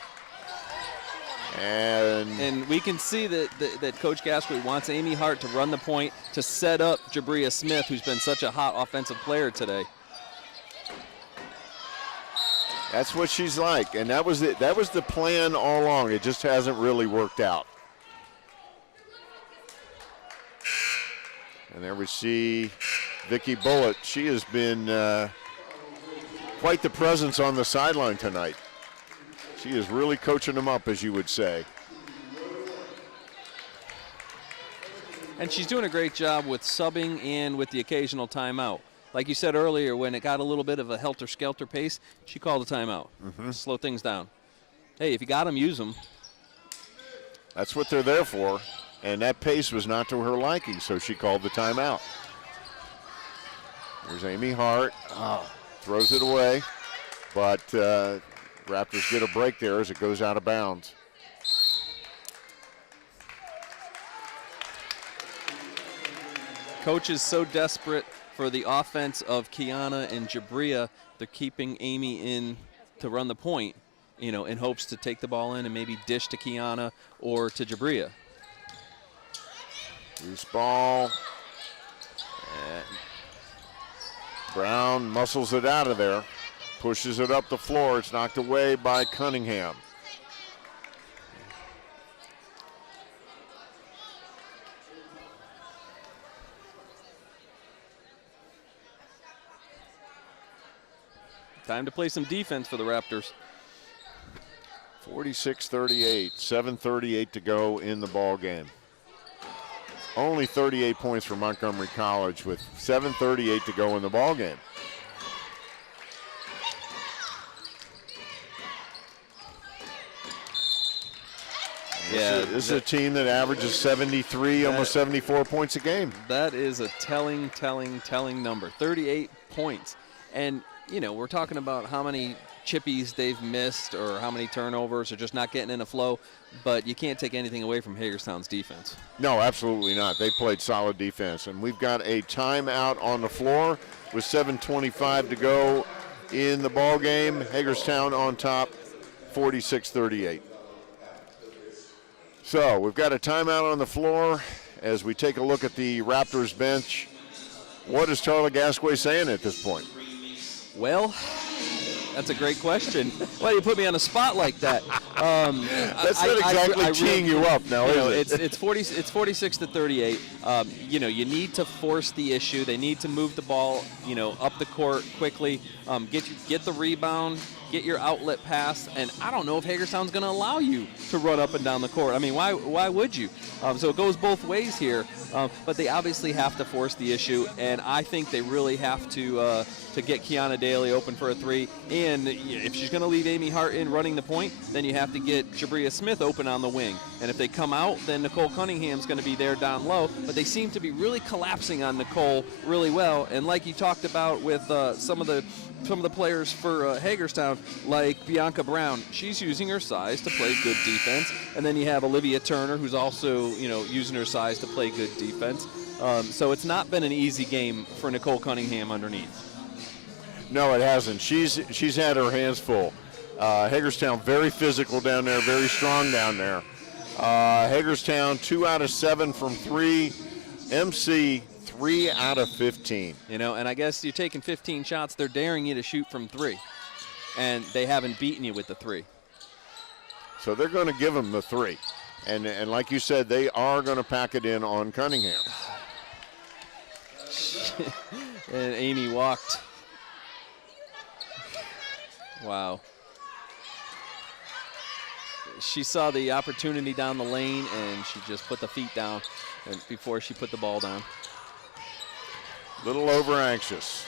And we can see that Coach Gasquet wants Amy Hart to run the point to set up Jabria Smith, who's been such a hot offensive player today. That's what she's like, and that was the plan all along. It just hasn't really worked out. And there we see Vicky Bullitt. She has been quite the presence on the sideline tonight. She is really coaching them up, as you would say. And she's doing a great job with subbing and with the occasional timeout. Like you said earlier, when it got a little bit of a helter-skelter pace, she called a timeout. Slow things down. Hey, if you got them, use them. That's what they're there for. And that pace was not to her liking, so she called the timeout. There's Amy Hart. Throws it away. But Raptors get a break there as it goes out of bounds. Coach is so desperate for the offense of Kiana and Jabria. They're keeping Amy in to run the point, you know, in hopes to take the ball in and maybe dish to Kiana or to Jabria. Loose ball. And Brown muscles it out of there. Pushes it up the floor. It's knocked away by Cunningham. Time to play some defense for the Raptors. 46-38, 7:38 to go in the ball game. Only 38 points for Montgomery College with 7:38 to go in the ball game. Yeah, this is a team that averages 73, almost 74 points a game. That is a telling number. 38 points. And, you know, we're talking about how many chippies they've missed or how many turnovers or just not getting in a flow, but you can't take anything away from Hagerstown's defense. No, absolutely not. They played solid defense. And we've got a timeout on the floor with 7:25 to go in the ball game. Hagerstown on top, 46-38. So we've got a timeout on the floor as we take a look at the Raptors bench. What is Tarla Gasquet saying at this point? Well, That's a great question. Why do you put me on a spot like that? That's not exactly teeing you up now, is it? It's 46-38. You need to force the issue. They need to move the ball, up the court quickly. Get the rebound, get your outlet pass, and I don't know if Hagerstown's going to allow you to run up and down the court. I mean, why would you? So it goes both ways here, but they obviously have to force the issue, and I think they really have to get Kiana Daly open for a three. And if she's going to leave Amy Hart in running the point, then you have to get Jabria Smith open on the wing. And if they come out, then Nicole Cunningham's going to be there down low. But they seem to be really collapsing on Nicole really well. And like you talked about with some of the players for Hagerstown, like Bianca Brown, she's using her size to play good defense. And then you have Olivia Turner, who's also using her size to play good defense. So it's not been an easy game for Nicole Cunningham underneath. No, it hasn't. She's had her hands full. Hagerstown very physical down there, very strong down there. Hagerstown 2 out of 7 from 3. MC 3 out of 15. And I guess you're taking 15 shots. They're daring you to shoot from 3, and they haven't beaten you with the 3. So they're going to give them the 3, and like you said, they are going to pack it in on Cunningham. And Amy walked. Wow. She saw the opportunity down the lane, and she just put the feet down before she put the ball down. Little over anxious.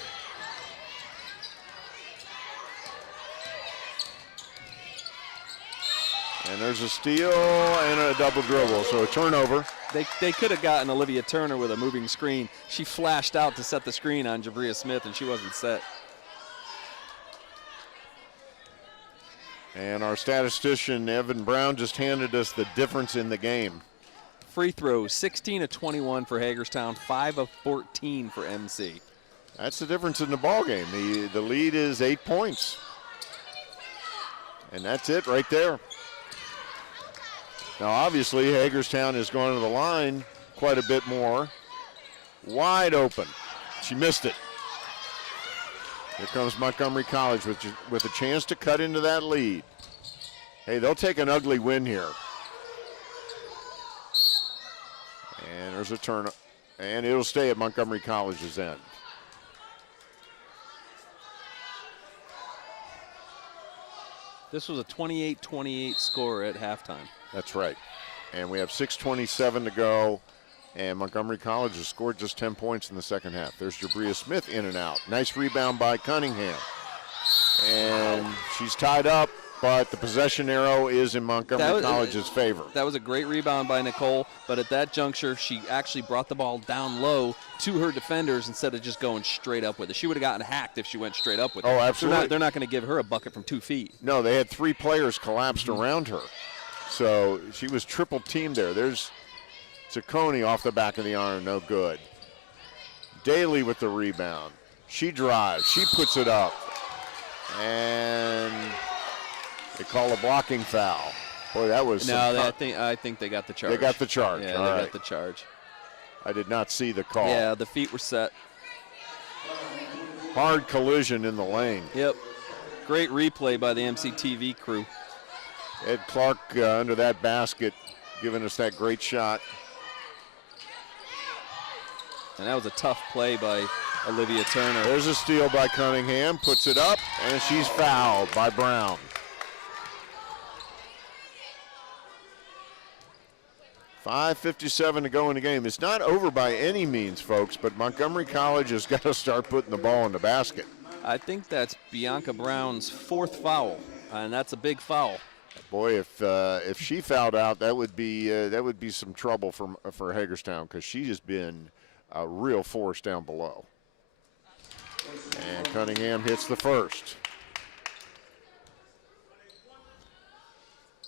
And there's a steal and a double dribble, so a turnover. They could have gotten Olivia Turner with a moving screen. She flashed out to set the screen on Jabria Smith, and she wasn't set. And our statistician, Evan Brown, just handed us the difference in the game. Free throws, 16 of 21 for Hagerstown, 5 of 14 for MC. That's the difference in the ball game. The lead is 8 points. And that's it right there. Now, obviously, Hagerstown is going to the line quite a bit more. Wide open. She missed it. Here comes Montgomery College with a chance to cut into that lead. Hey, they'll take an ugly win here. And there's a turn, and it'll stay at Montgomery College's end. This was a 28-28 score at halftime. That's right. And we have 6:27 to go. And Montgomery College has scored just 10 points in the second half. There's Jabria Smith in and out. Nice rebound by Cunningham. And she's tied up, but the possession arrow is in Montgomery College's favor. That was a great rebound by Nicole, but at that juncture, she actually brought the ball down low to her defenders instead of just going straight up with it. She would have gotten hacked if she went straight up with it. Oh, absolutely. They're not going to give her a bucket from 2 feet. No, they had 3 players collapsed around her. So she was triple teamed there. There's Ciccone off the back of the iron, no good. Daly with the rebound. She drives, she puts it up. And they call a blocking foul. Boy, that was I think they got the charge. They got the charge. Yeah, All they got the charge. I did not see the call. Yeah, the feet were set. Hard collision in the lane. Yep. Great replay by the MCTV crew. Ed Clark under that basket, giving us that great shot. And that was a tough play by Olivia Turner. There's a steal by Cunningham, puts it up, and she's fouled by Brown. .57 to go in the game. It's not over by any means, folks, but Montgomery College has got to start putting the ball in the basket. I think that's Bianca Brown's 4th foul, and that's a big foul. Boy, if she fouled out, that would be some trouble for Hagerstown, because she has been a real force down below. And Cunningham hits the first.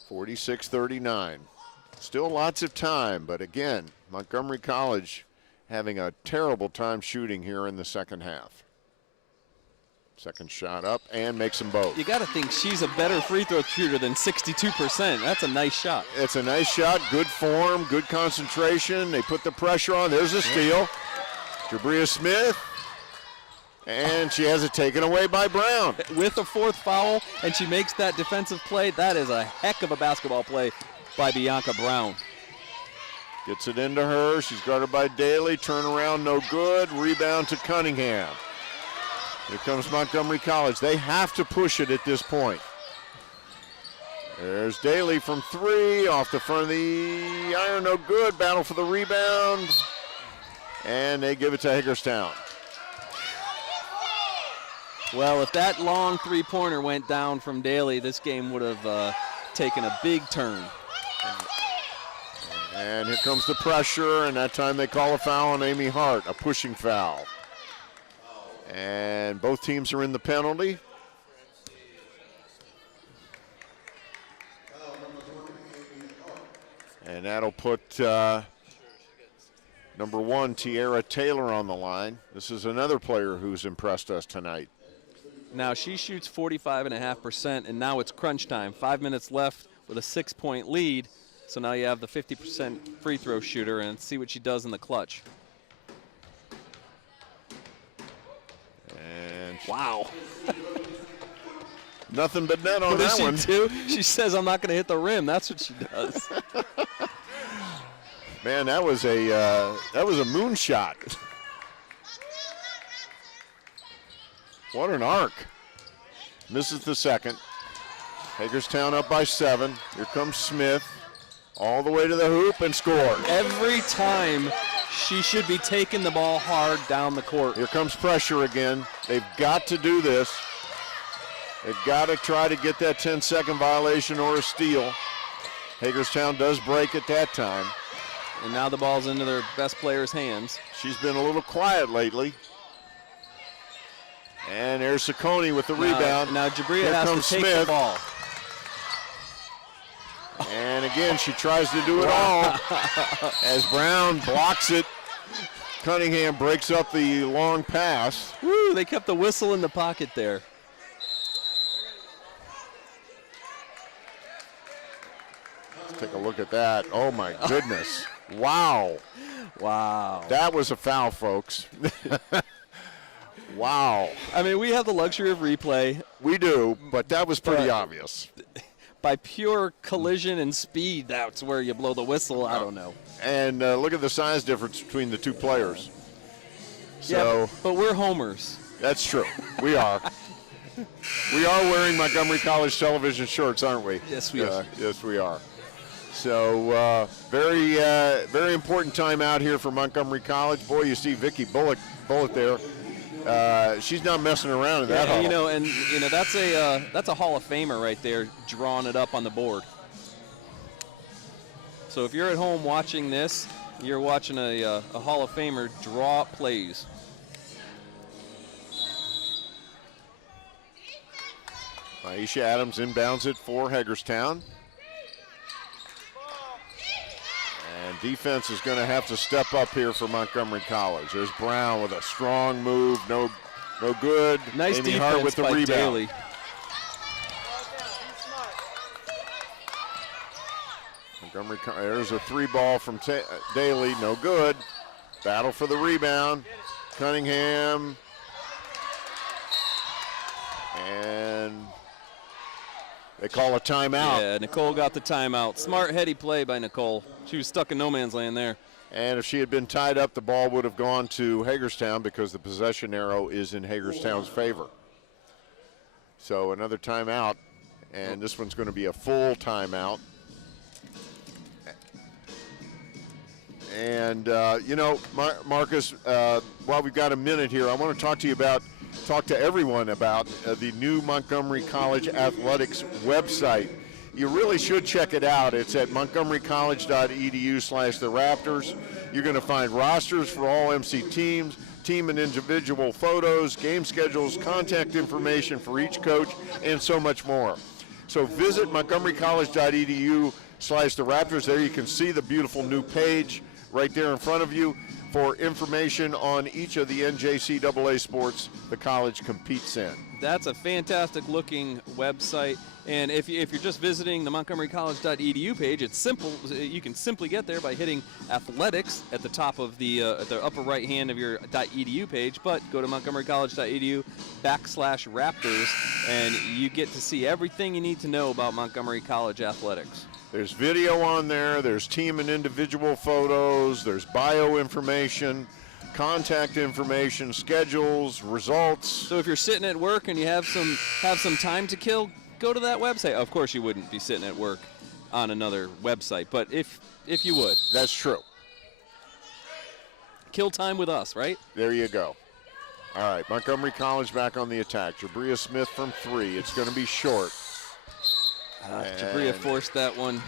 46-39. Still lots of time, but again, Montgomery College having a terrible time shooting here in the second half. Second shot up and makes them both. You got to think she's a better free throw shooter than 62%. That's a nice shot. It's a nice shot, good form, good concentration. They put the pressure on. There's a steal. Jabria Smith And she has it taken away by Brown. With a fourth foul, and she makes that defensive play. That is a heck of a basketball play by Bianca Brown. Gets it into her. She's guarded by Daly. Turnaround, no good. Rebound to Cunningham. Here comes Montgomery College. They have to push it at this point. There's Daly from three. Off the front of the iron, no good. Battle for the rebound. And they give it to Hagerstown. Well, if that long three-pointer went down from Daly, this game would have taken a big turn. And here comes the pressure, and that time they call a foul on Amy Hart, a pushing foul. And both teams are in the penalty. And that'll put number 1, Tiara Taylor, on the line. This is another player who's impressed us tonight. Now she shoots 45.5%, and now it's crunch time. 5 minutes left with a 6-point lead. So now you have the 50% free throw shooter, and see what she does in the clutch. And wow. Nothing but net on what that does one. She do? She says, I'm not going to hit the rim. That's what she does. Man, that was a moonshot. What an arc. Misses the second. Hagerstown up by 7. Here comes Smith. All the way to the hoop and scores. Every time she should be taking the ball hard down the court. Here comes pressure again. They've got to do this. They've got to try to get that 10-second violation or a steal. Hagerstown does break at that time. And now the ball's into their best player's hands. She's been a little quiet lately. And there's Saccone with the rebound. Now Jabria has to take the ball. And again, she tries to do it all as Brown blocks it. Cunningham breaks up the long pass. Woo, they kept the whistle in the pocket there. Let's take a look at that. Oh, my goodness. Wow. Wow. That was a foul, folks. Wow. I mean, we have the luxury of replay. We do, but that was pretty obvious. By pure collision and speed, that's where you blow the whistle. I don't know. And look at the size difference between the two players. So, yeah, but we're homers. That's true. We are. We are wearing Montgomery College television shirts, aren't we? Yes, we are. Yes, we are. So very important timeout here for Montgomery College. Boy, you see Vicky Bullock there. She's not messing around in that hall. That's a Hall of Famer right there, drawing it up on the board. So if you're at home watching this, you're watching a Hall of Famer draw up plays. Aisha Adams inbounds it for Hagerstown. And defense is going to have to step up here for Montgomery College. There's Brown with a strong move, no good. Nice Amy defense Hart with the by rebound. Daly. Montgomery, there's a 3-ball from Daly, no good. Battle for the rebound. Cunningham. And they call a timeout. Yeah, Nicole got the timeout. Smart, heady play by Nicole. She was stuck in no man's land there. And if she had been tied up, the ball would have gone to Hagerstown because the possession arrow is in Hagerstown's favor. So another timeout, and this one's going to be a full timeout. And, Marcus, while we've got a minute here, I want to talk to everyone about the new Montgomery College Athletics website. You really should check it out. It's at montgomerycollege.edu/the Raptors. You're going to find rosters for all MC teams, team and individual photos, game schedules, contact information for each coach, and so much more. So visit montgomerycollege.edu/the Raptors. There you can see the beautiful new page right there in front of you. for information on each of the NJCAA sports the college competes in. That's a fantastic looking website. And if you're just visiting the montgomerycollege.edu page, it's simple. You can simply get there by hitting athletics at the top of the upper right hand of your .edu page. But go to montgomerycollege.edu/Raptors, and you get to see everything you need to know about Montgomery College athletics. There's video on there, there's team and individual photos, there's bio information, contact information, schedules, results. So if you're sitting at work and you have some time to kill, go to that website. Of course you wouldn't be sitting at work on another website, but if you would. That's true. Kill time with us, right? There you go. All right, Montgomery College back on the attack. Jabria Smith from 3. It's going to be short. Jabria forced that one.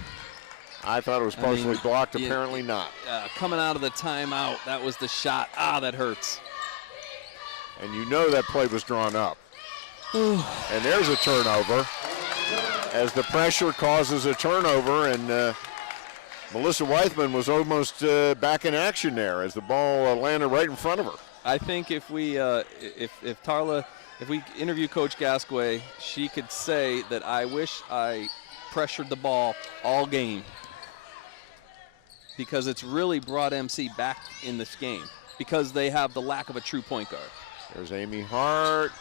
I thought it was partially blocked. Apparently not. Coming out of the timeout, that was the shot. That hurts. And you know that play was drawn up. And there's a turnover as the pressure causes a turnover, and Melissa Weithman was almost back in action there as the ball landed right in front of her. I think if we if we interview Coach Gasquet, she could say that I wish I pressured the ball all game, because it's really brought MC back in this game because they have the lack of a true point guard. There's Amy Hart,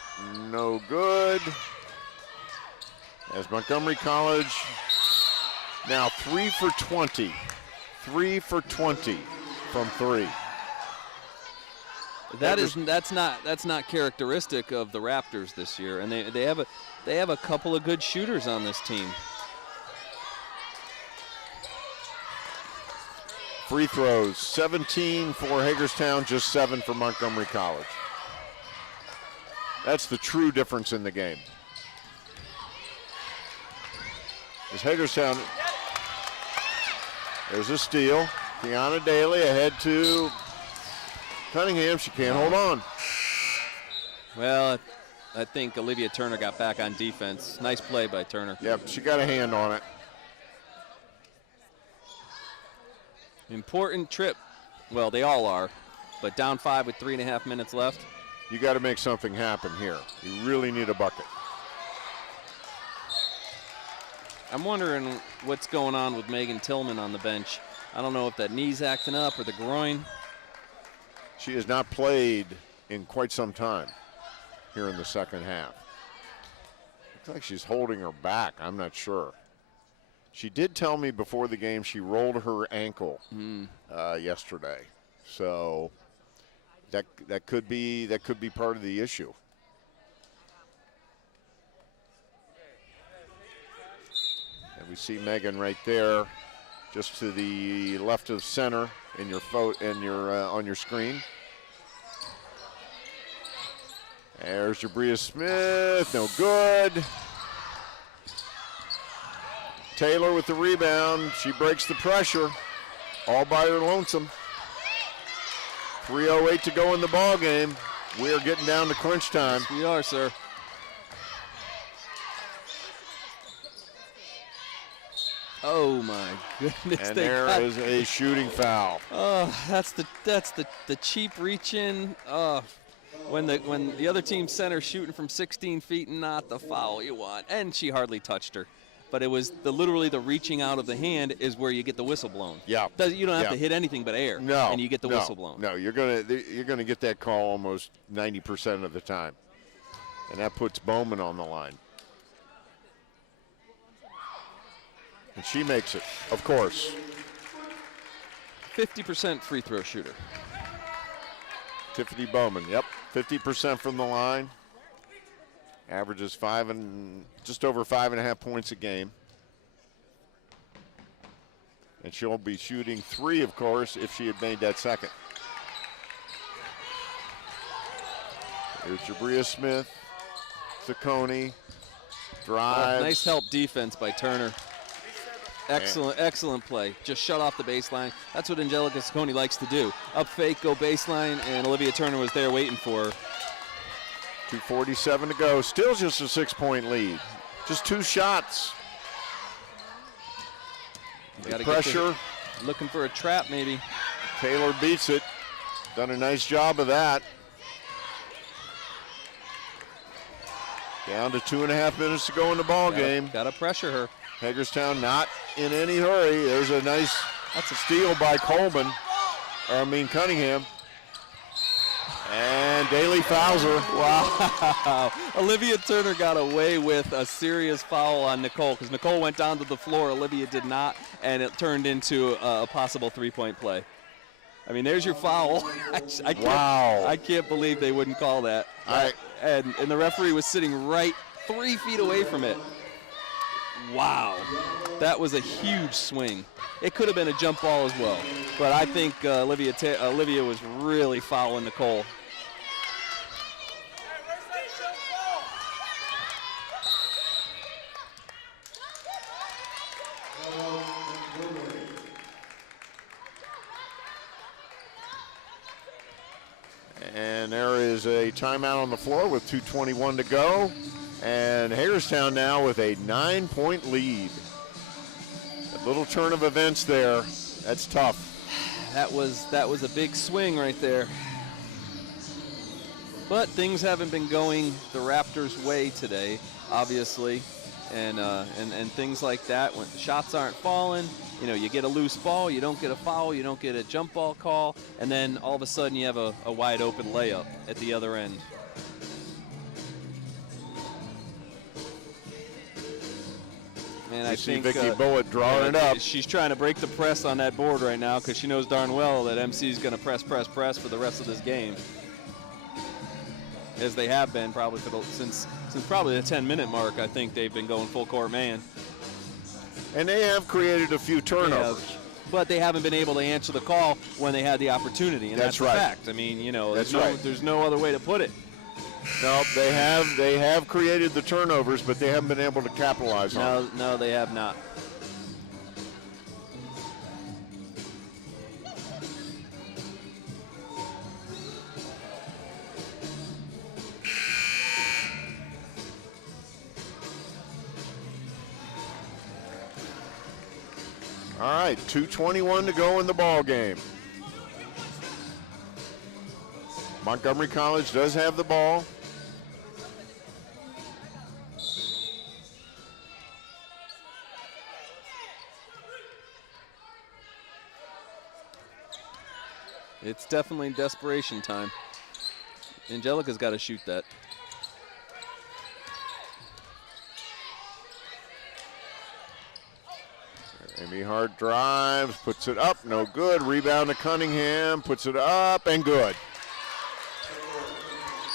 no good. As Montgomery College now 3 for 20. 3 for 20 from 3. That's not characteristic of the Raptors this year, and they have a couple of good shooters on this team. Free throws, 17 for Hagerstown, just 7 for Montgomery College. That's the true difference in the game. As Hagerstown, there's a steal. Tiana Daly ahead to Cunningham. She can't hold on. Well, I think Olivia Turner got back on defense. Nice play by Turner. Yep, she got a hand on it. Important trip. Well, they all are, but down 5 with 3.5 minutes left. You got to make something happen here. You really need a bucket. I'm wondering what's going on with Megan Tillman on the bench. I don't know if that knee's acting up or the groin. She has not played in quite some time here in the second half. Looks like she's holding her back. I'm not sure. She did tell me before the game she rolled her ankle yesterday. So that could be part of the issue. And we see Megan right there, just to the left of center in your on your screen. There's Jabria Smith, no good. Taylor with the rebound. She breaks the pressure, all by her lonesome. 3:08 to go in the ball game. We are getting down to crunch time. Yes, we are, sir. Oh my goodness! And there is a shooting foul. Oh, that's the cheap reach in. When the other team center shooting from 16 feet, not the foul you want. And she hardly touched her. But it was literally the reaching out of the hand is where you get the whistle blown. Yeah. You don't have to hit anything but air. No. And you get the whistle blown. No, you're gonna get that call almost 90% of the time. And that puts Bowman on the line. And she makes it, of course. 50% free throw shooter. Tiffany Bowman, yep, 50% from the line. Averages just over 5.5 points a game. And she'll be shooting 3, of course, if she had made that second. Here's Jabria Smith, Ciccone, drives. Nice help defense by Turner. Excellent play. Just shut off the baseline. That's what Angelica Ciccone likes to do. Up fake, go baseline, and Olivia Turner was there waiting for her. 2:47 to go. Still just a 6-point lead. Just 2 shots. Gotta pressure. looking for a trap, maybe. Taylor beats it. Done a nice job of that. Down to 2.5 minutes to go in the ball game. Got to pressure her. Hagerstown not in any hurry. There's a nice steal by Cunningham. And Daly fouls her. Wow. Olivia Turner got away with a serious foul on Nicole because Nicole went down to the floor. Olivia did not, and it turned into a possible three-point play. I mean, there's your foul. I can't believe they wouldn't call that. And the referee was sitting right 3 feet away from it. Wow. That was a huge swing. It could have been a jump ball as well. But I think Olivia was really fouling Nicole. And there is a timeout on the floor with 2:21 to go. And Hagerstown now with a 9-point lead. A little turn of events there. That's tough. That was a big swing right there. But things haven't been going the Raptors' way today, obviously. And things like that, when the shots aren't falling, you get a loose ball, you don't get a foul, you don't get a jump ball call, and then all of a sudden you have a wide open layup at the other end. And I see think Vicky Bullitt drawing it up. She's trying to break the press on that board right now because she knows darn well that MC is going to press for the rest of this game, as they have been probably since probably the 10-minute mark. I think they've been going full court man. And they have created a few turnovers. But they haven't been able to answer the call when they had the opportunity, and that's right. a fact. I mean, right. There's no other way to put it. No, they have created the turnovers, but they haven't been able to capitalize on it. No, they have not. All right, 2:21 to go in the ball game. Montgomery College does have the ball. It's definitely desperation time. Angelica's got to shoot that. Amy Hart drives, puts it up, no good. Rebound to Cunningham, puts it up, and good.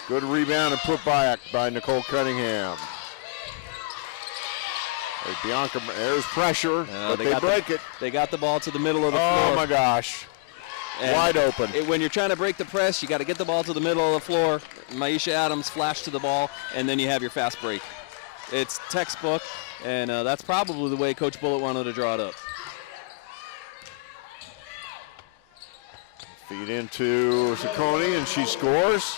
Good rebound and put back by Nicole Cunningham. There's Bianca, there's pressure, but they break it. They got the ball to the middle of the floor. Oh my gosh. And wide open. When you're trying to break the press, you got to get the ball to the middle of the floor. Maisha Adams flashed to the ball, and then you have your fast break. It's textbook, and that's probably the way Coach Bullitt wanted to draw it up. Feed into Ciccone, and she scores.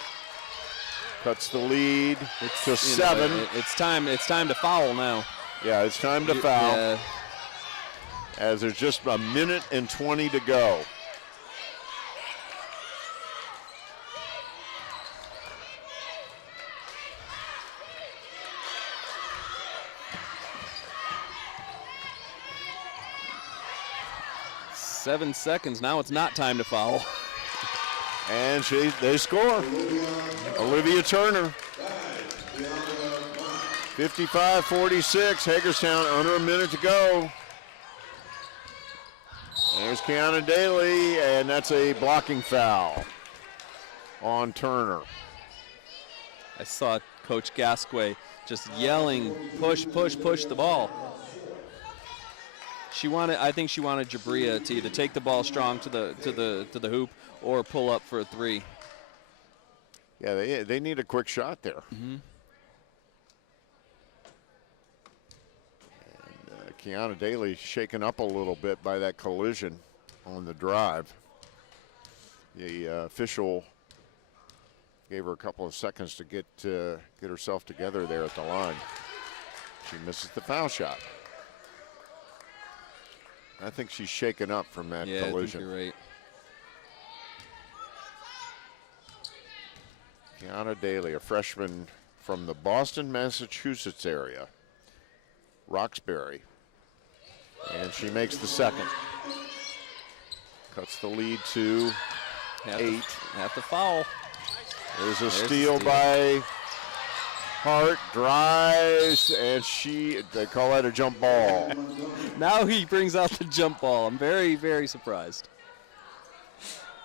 Cuts the lead to 7. It's time to foul now. Yeah, it's time to foul. Yeah. As there's just a minute and 20 to go. Seven seconds. Now it's not time to foul. And they score. Olivia Turner. 55-46. Hagerstown under a minute to go. There's Kiana Daly, and that's a blocking foul on Turner. I saw Coach Gasquet just yelling, push, push, push the ball. I think she wanted Jabria to either take the ball strong to the hoop or pull up for a three. Yeah, they need a quick shot there. Mm-hmm. And Kiana Daly shaken up a little bit by that collision on the drive. The official gave her a couple of seconds to get herself together there at the line. She misses the foul shot. I think she's shaken up from that collision. I think you're right. Kiana Daly, a freshman from the Boston, Massachusetts area. Roxbury. And she makes the second. Cuts the lead to 8. At the foul. There's a steal by Hart, drives, and they call that a jump ball. Now he brings out the jump ball. I'm very, very surprised.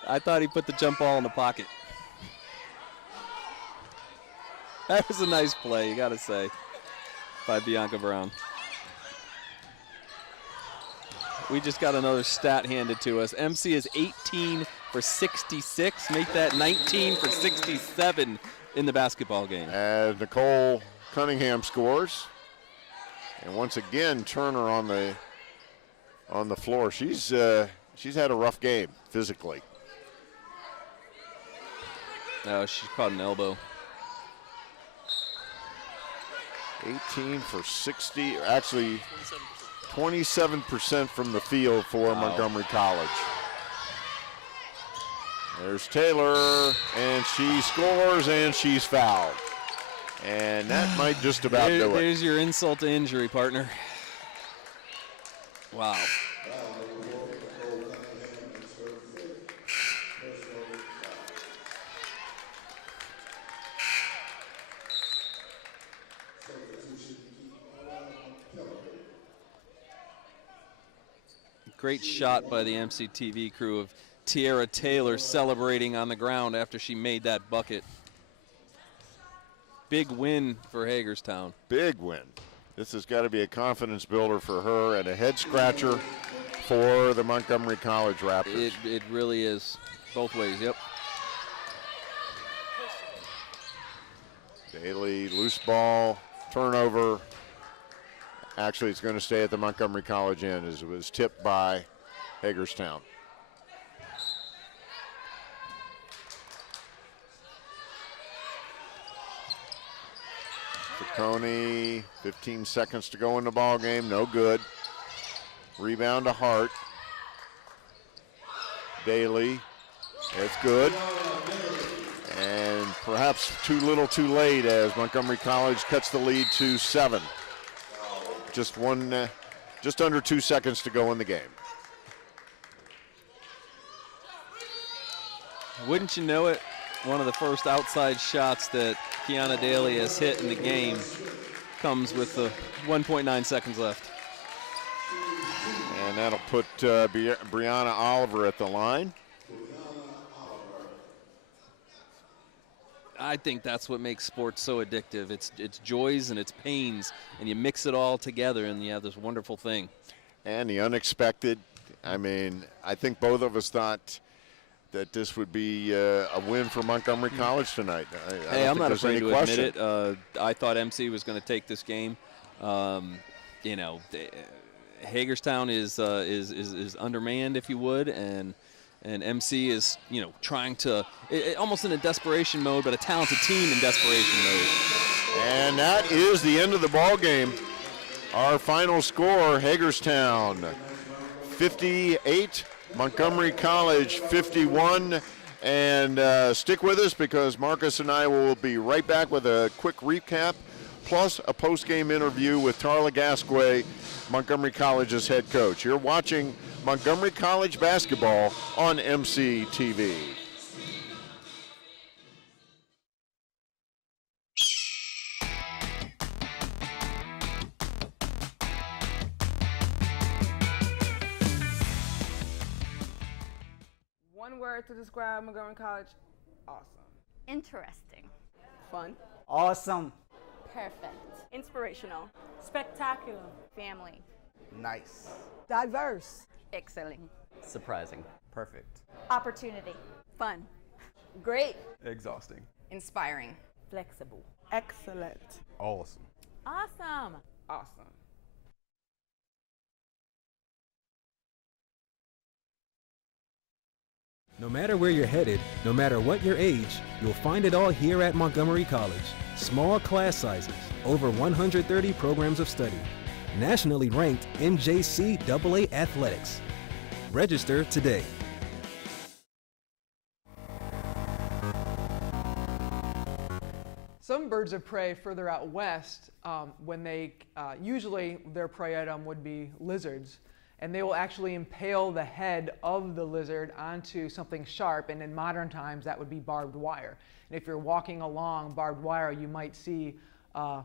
I thought he put the jump ball in the pocket. That was a nice play, you got to say, by Bianca Brown. We just got another stat handed to us. MC is 18 for 66. Make that 19 for 67 in the basketball game. As Nicole Cunningham scores. And once again, Turner on the floor. She's had a rough game physically. Oh, she caught an elbow. 18 for 60, actually 27% from the field for Montgomery College. There's Taylor, and she scores, and she's fouled. And that might just about do it. There's your insult to injury, partner. Wow. Great shot by the MCTV crew of Tiara Taylor celebrating on the ground after she made that bucket. Big win for Hagerstown. Big win. This has got to be a confidence builder for her and a head scratcher for the Montgomery College Raptors. It really is. Both ways, yep. Daly, loose ball, turnover. Actually, it's going to stay at the Montgomery College end as it was tipped by Hagerstown. Ciccone, 15 seconds to go in the ball game, no good. Rebound to Hart. Daly, it's good. And perhaps too little too late as Montgomery College cuts the lead to 7. Just under 2 seconds to go in the game. Wouldn't you know it, one of the first outside shots that Kiana Daly has hit in the game comes with 1.9 seconds left. And that'll put Brianna Oliver at the line. I think that's what makes sports so addictive. It's joys and it's pains, and you mix it all together, and you have this wonderful thing. And the unexpected. I mean, I think both of us thought that this would be a win for Montgomery College tonight. Hey, I'm not afraid to admit it. I thought MC was going to take this game. Hagerstown is undermanned, if you would, and MC is, trying to, almost in a desperation mode, but a talented team in desperation mode. And that is the end of the ball game. Our final score, Hagerstown 58, Montgomery College 51. And stick with us because Marcus and I will be right back with a quick recap, plus a post-game interview with Tarla Gasquet, Montgomery College's head coach. You're watching Montgomery College basketball on MCTV. One word to describe Montgomery College: awesome. Interesting. Fun. Awesome. Perfect. Inspirational. Spectacular. Family. Nice. Diverse. Excelling. Surprising. Perfect. Opportunity. Fun. Great. Exhausting. Inspiring. Flexible. Excellent. Awesome. Awesome. Awesome. No matter where you're headed, no matter what your age, you'll find it all here at Montgomery College. Small class sizes, over 130 programs of study. Nationally ranked NJCAA athletics. Register today. some birds of prey further out west, when they usually their prey item would be lizards, and they will actually impale the head of the lizard onto something sharp, and in modern times that would be barbed wire. And if you're walking along barbed wire, you might see a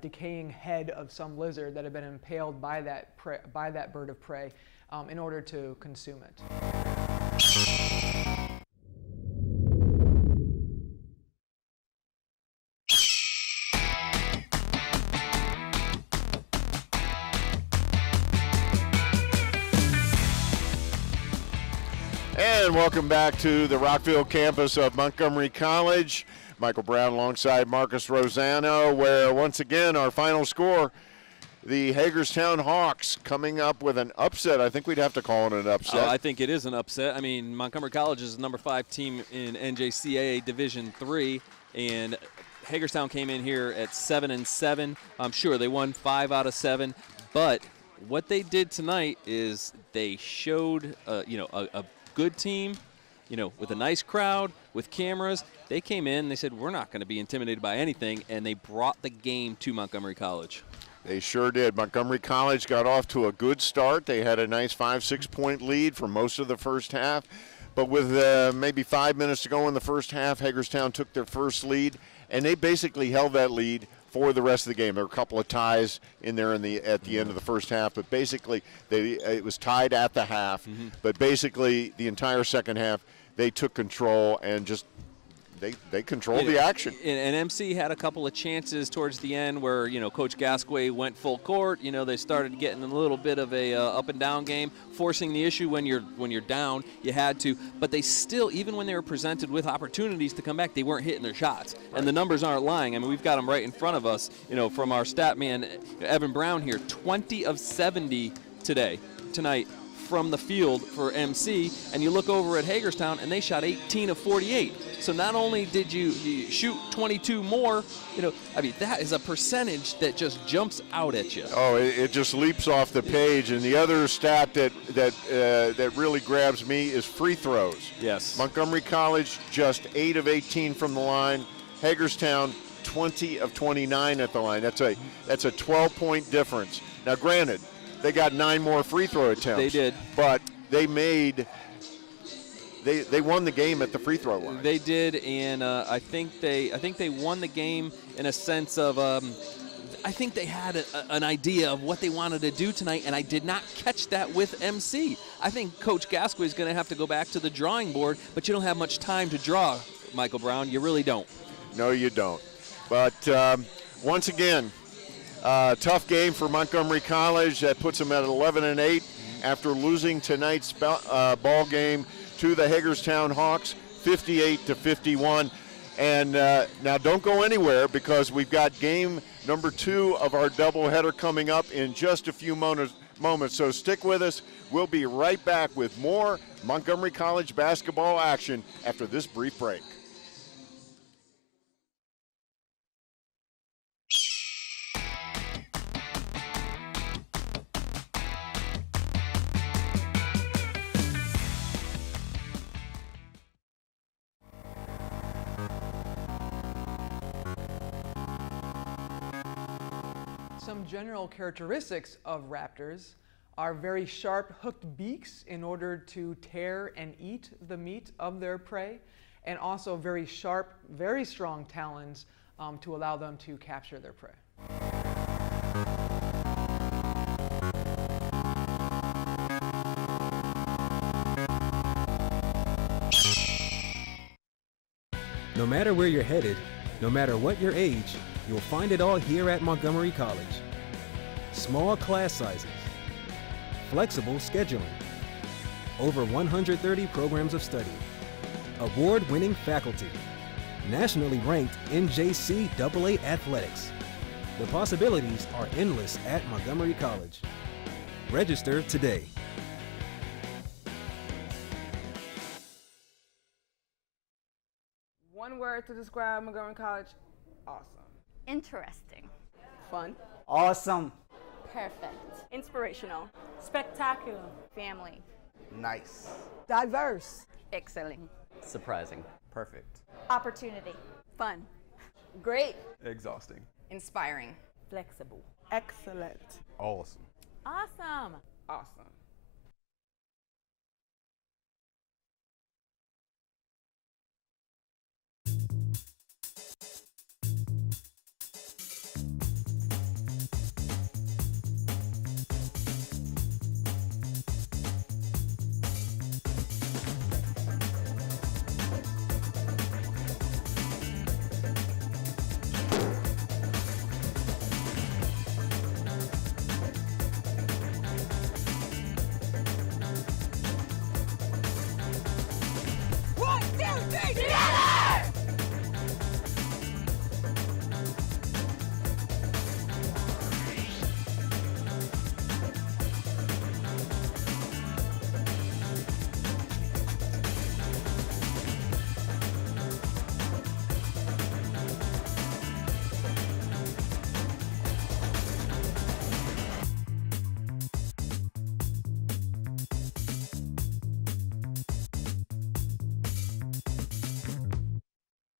decaying head of some lizard that had been impaled by that bird of prey in order to consume it. And welcome back to the Rockville campus of Montgomery College. Michael Brown alongside Marcus Rosano, where once again our final score, the Hagerstown Hawks coming up with an upset. I think we'd have to call it an upset. I think it is an upset. I mean, Montgomery College is the number 5 team in NJCAA Division III, and Hagerstown came in here at 7-7. I'm sure they won 5 out of 7, but what they did tonight is they showed, a good team, with a nice crowd, with cameras. They came in, they said, we're not going to be intimidated by anything, and they brought the game to Montgomery College. They sure did. Montgomery College got off to a good start. They had a nice 5-6 point lead for most of the first half. But with maybe 5 minutes to go in the first half, Hagerstown took their first lead, and they basically held that lead for the rest of the game. There were a couple of ties in there at the end of the first half, but basically it was tied at the half. Mm-hmm. But basically the entire second half, they took control and just they controlled the action. And MC had a couple of chances towards the end where, Coach Gasquet went full court. They started getting a little bit of a up and down game, forcing the issue when you're down. You had to, but they still, even when they were presented with opportunities to come back, they weren't hitting their shots. Right. And the numbers aren't lying. I mean, we've got them right in front of us. From our stat man Evan Brown here, 20 of 70 tonight from the field for MC, and you look over at Hagerstown and they shot 18 of 48. So not only did you shoot 22 more, that is a percentage that just jumps out at you. Oh, it just leaps off the page. And the other stat that really grabs me is free throws. Yes. Montgomery College just 8 of 18 from the line. Hagerstown 20 of 29 at the line. That's a 12-point difference. Now, granted, they got 9 more free throw attempts. They did, but they won the game at the free throw line. They did, and I think they won the game in a sense of I think they had an idea of what they wanted to do tonight, and I did not catch that with MC. I think Coach Gasquet is going to have to go back to the drawing board, but you don't have much time to draw, Michael Brown. You really don't. No, you don't. But once again, tough game for Montgomery College. That puts them at 11-8 after losing tonight's ball game to the Hagerstown Hawks, 58-51. And now don't go anywhere, because we've got game number 2 of our doubleheader coming up in just a few moments. So stick with us. We'll be right back with more Montgomery College basketball action after this brief break. Some general characteristics of raptors are very sharp hooked beaks in order to tear and eat the meat of their prey, and also very sharp, very strong talons to allow them to capture their prey. No matter where you're headed, no matter what your age, you'll find it all here at Montgomery College. Small class sizes, flexible scheduling, over 130 programs of study, award-winning faculty, nationally ranked NJCAA athletics. The possibilities are endless at Montgomery College. Register today. One word to describe Montgomery College: awesome. Interesting. Fun. Awesome. Perfect. Inspirational. Spectacular. Family. Nice. Diverse. Excellent. Surprising. Perfect. Opportunity. Fun. Great. Exhausting. Inspiring. Flexible. Excellent. Awesome. Awesome. Awesome.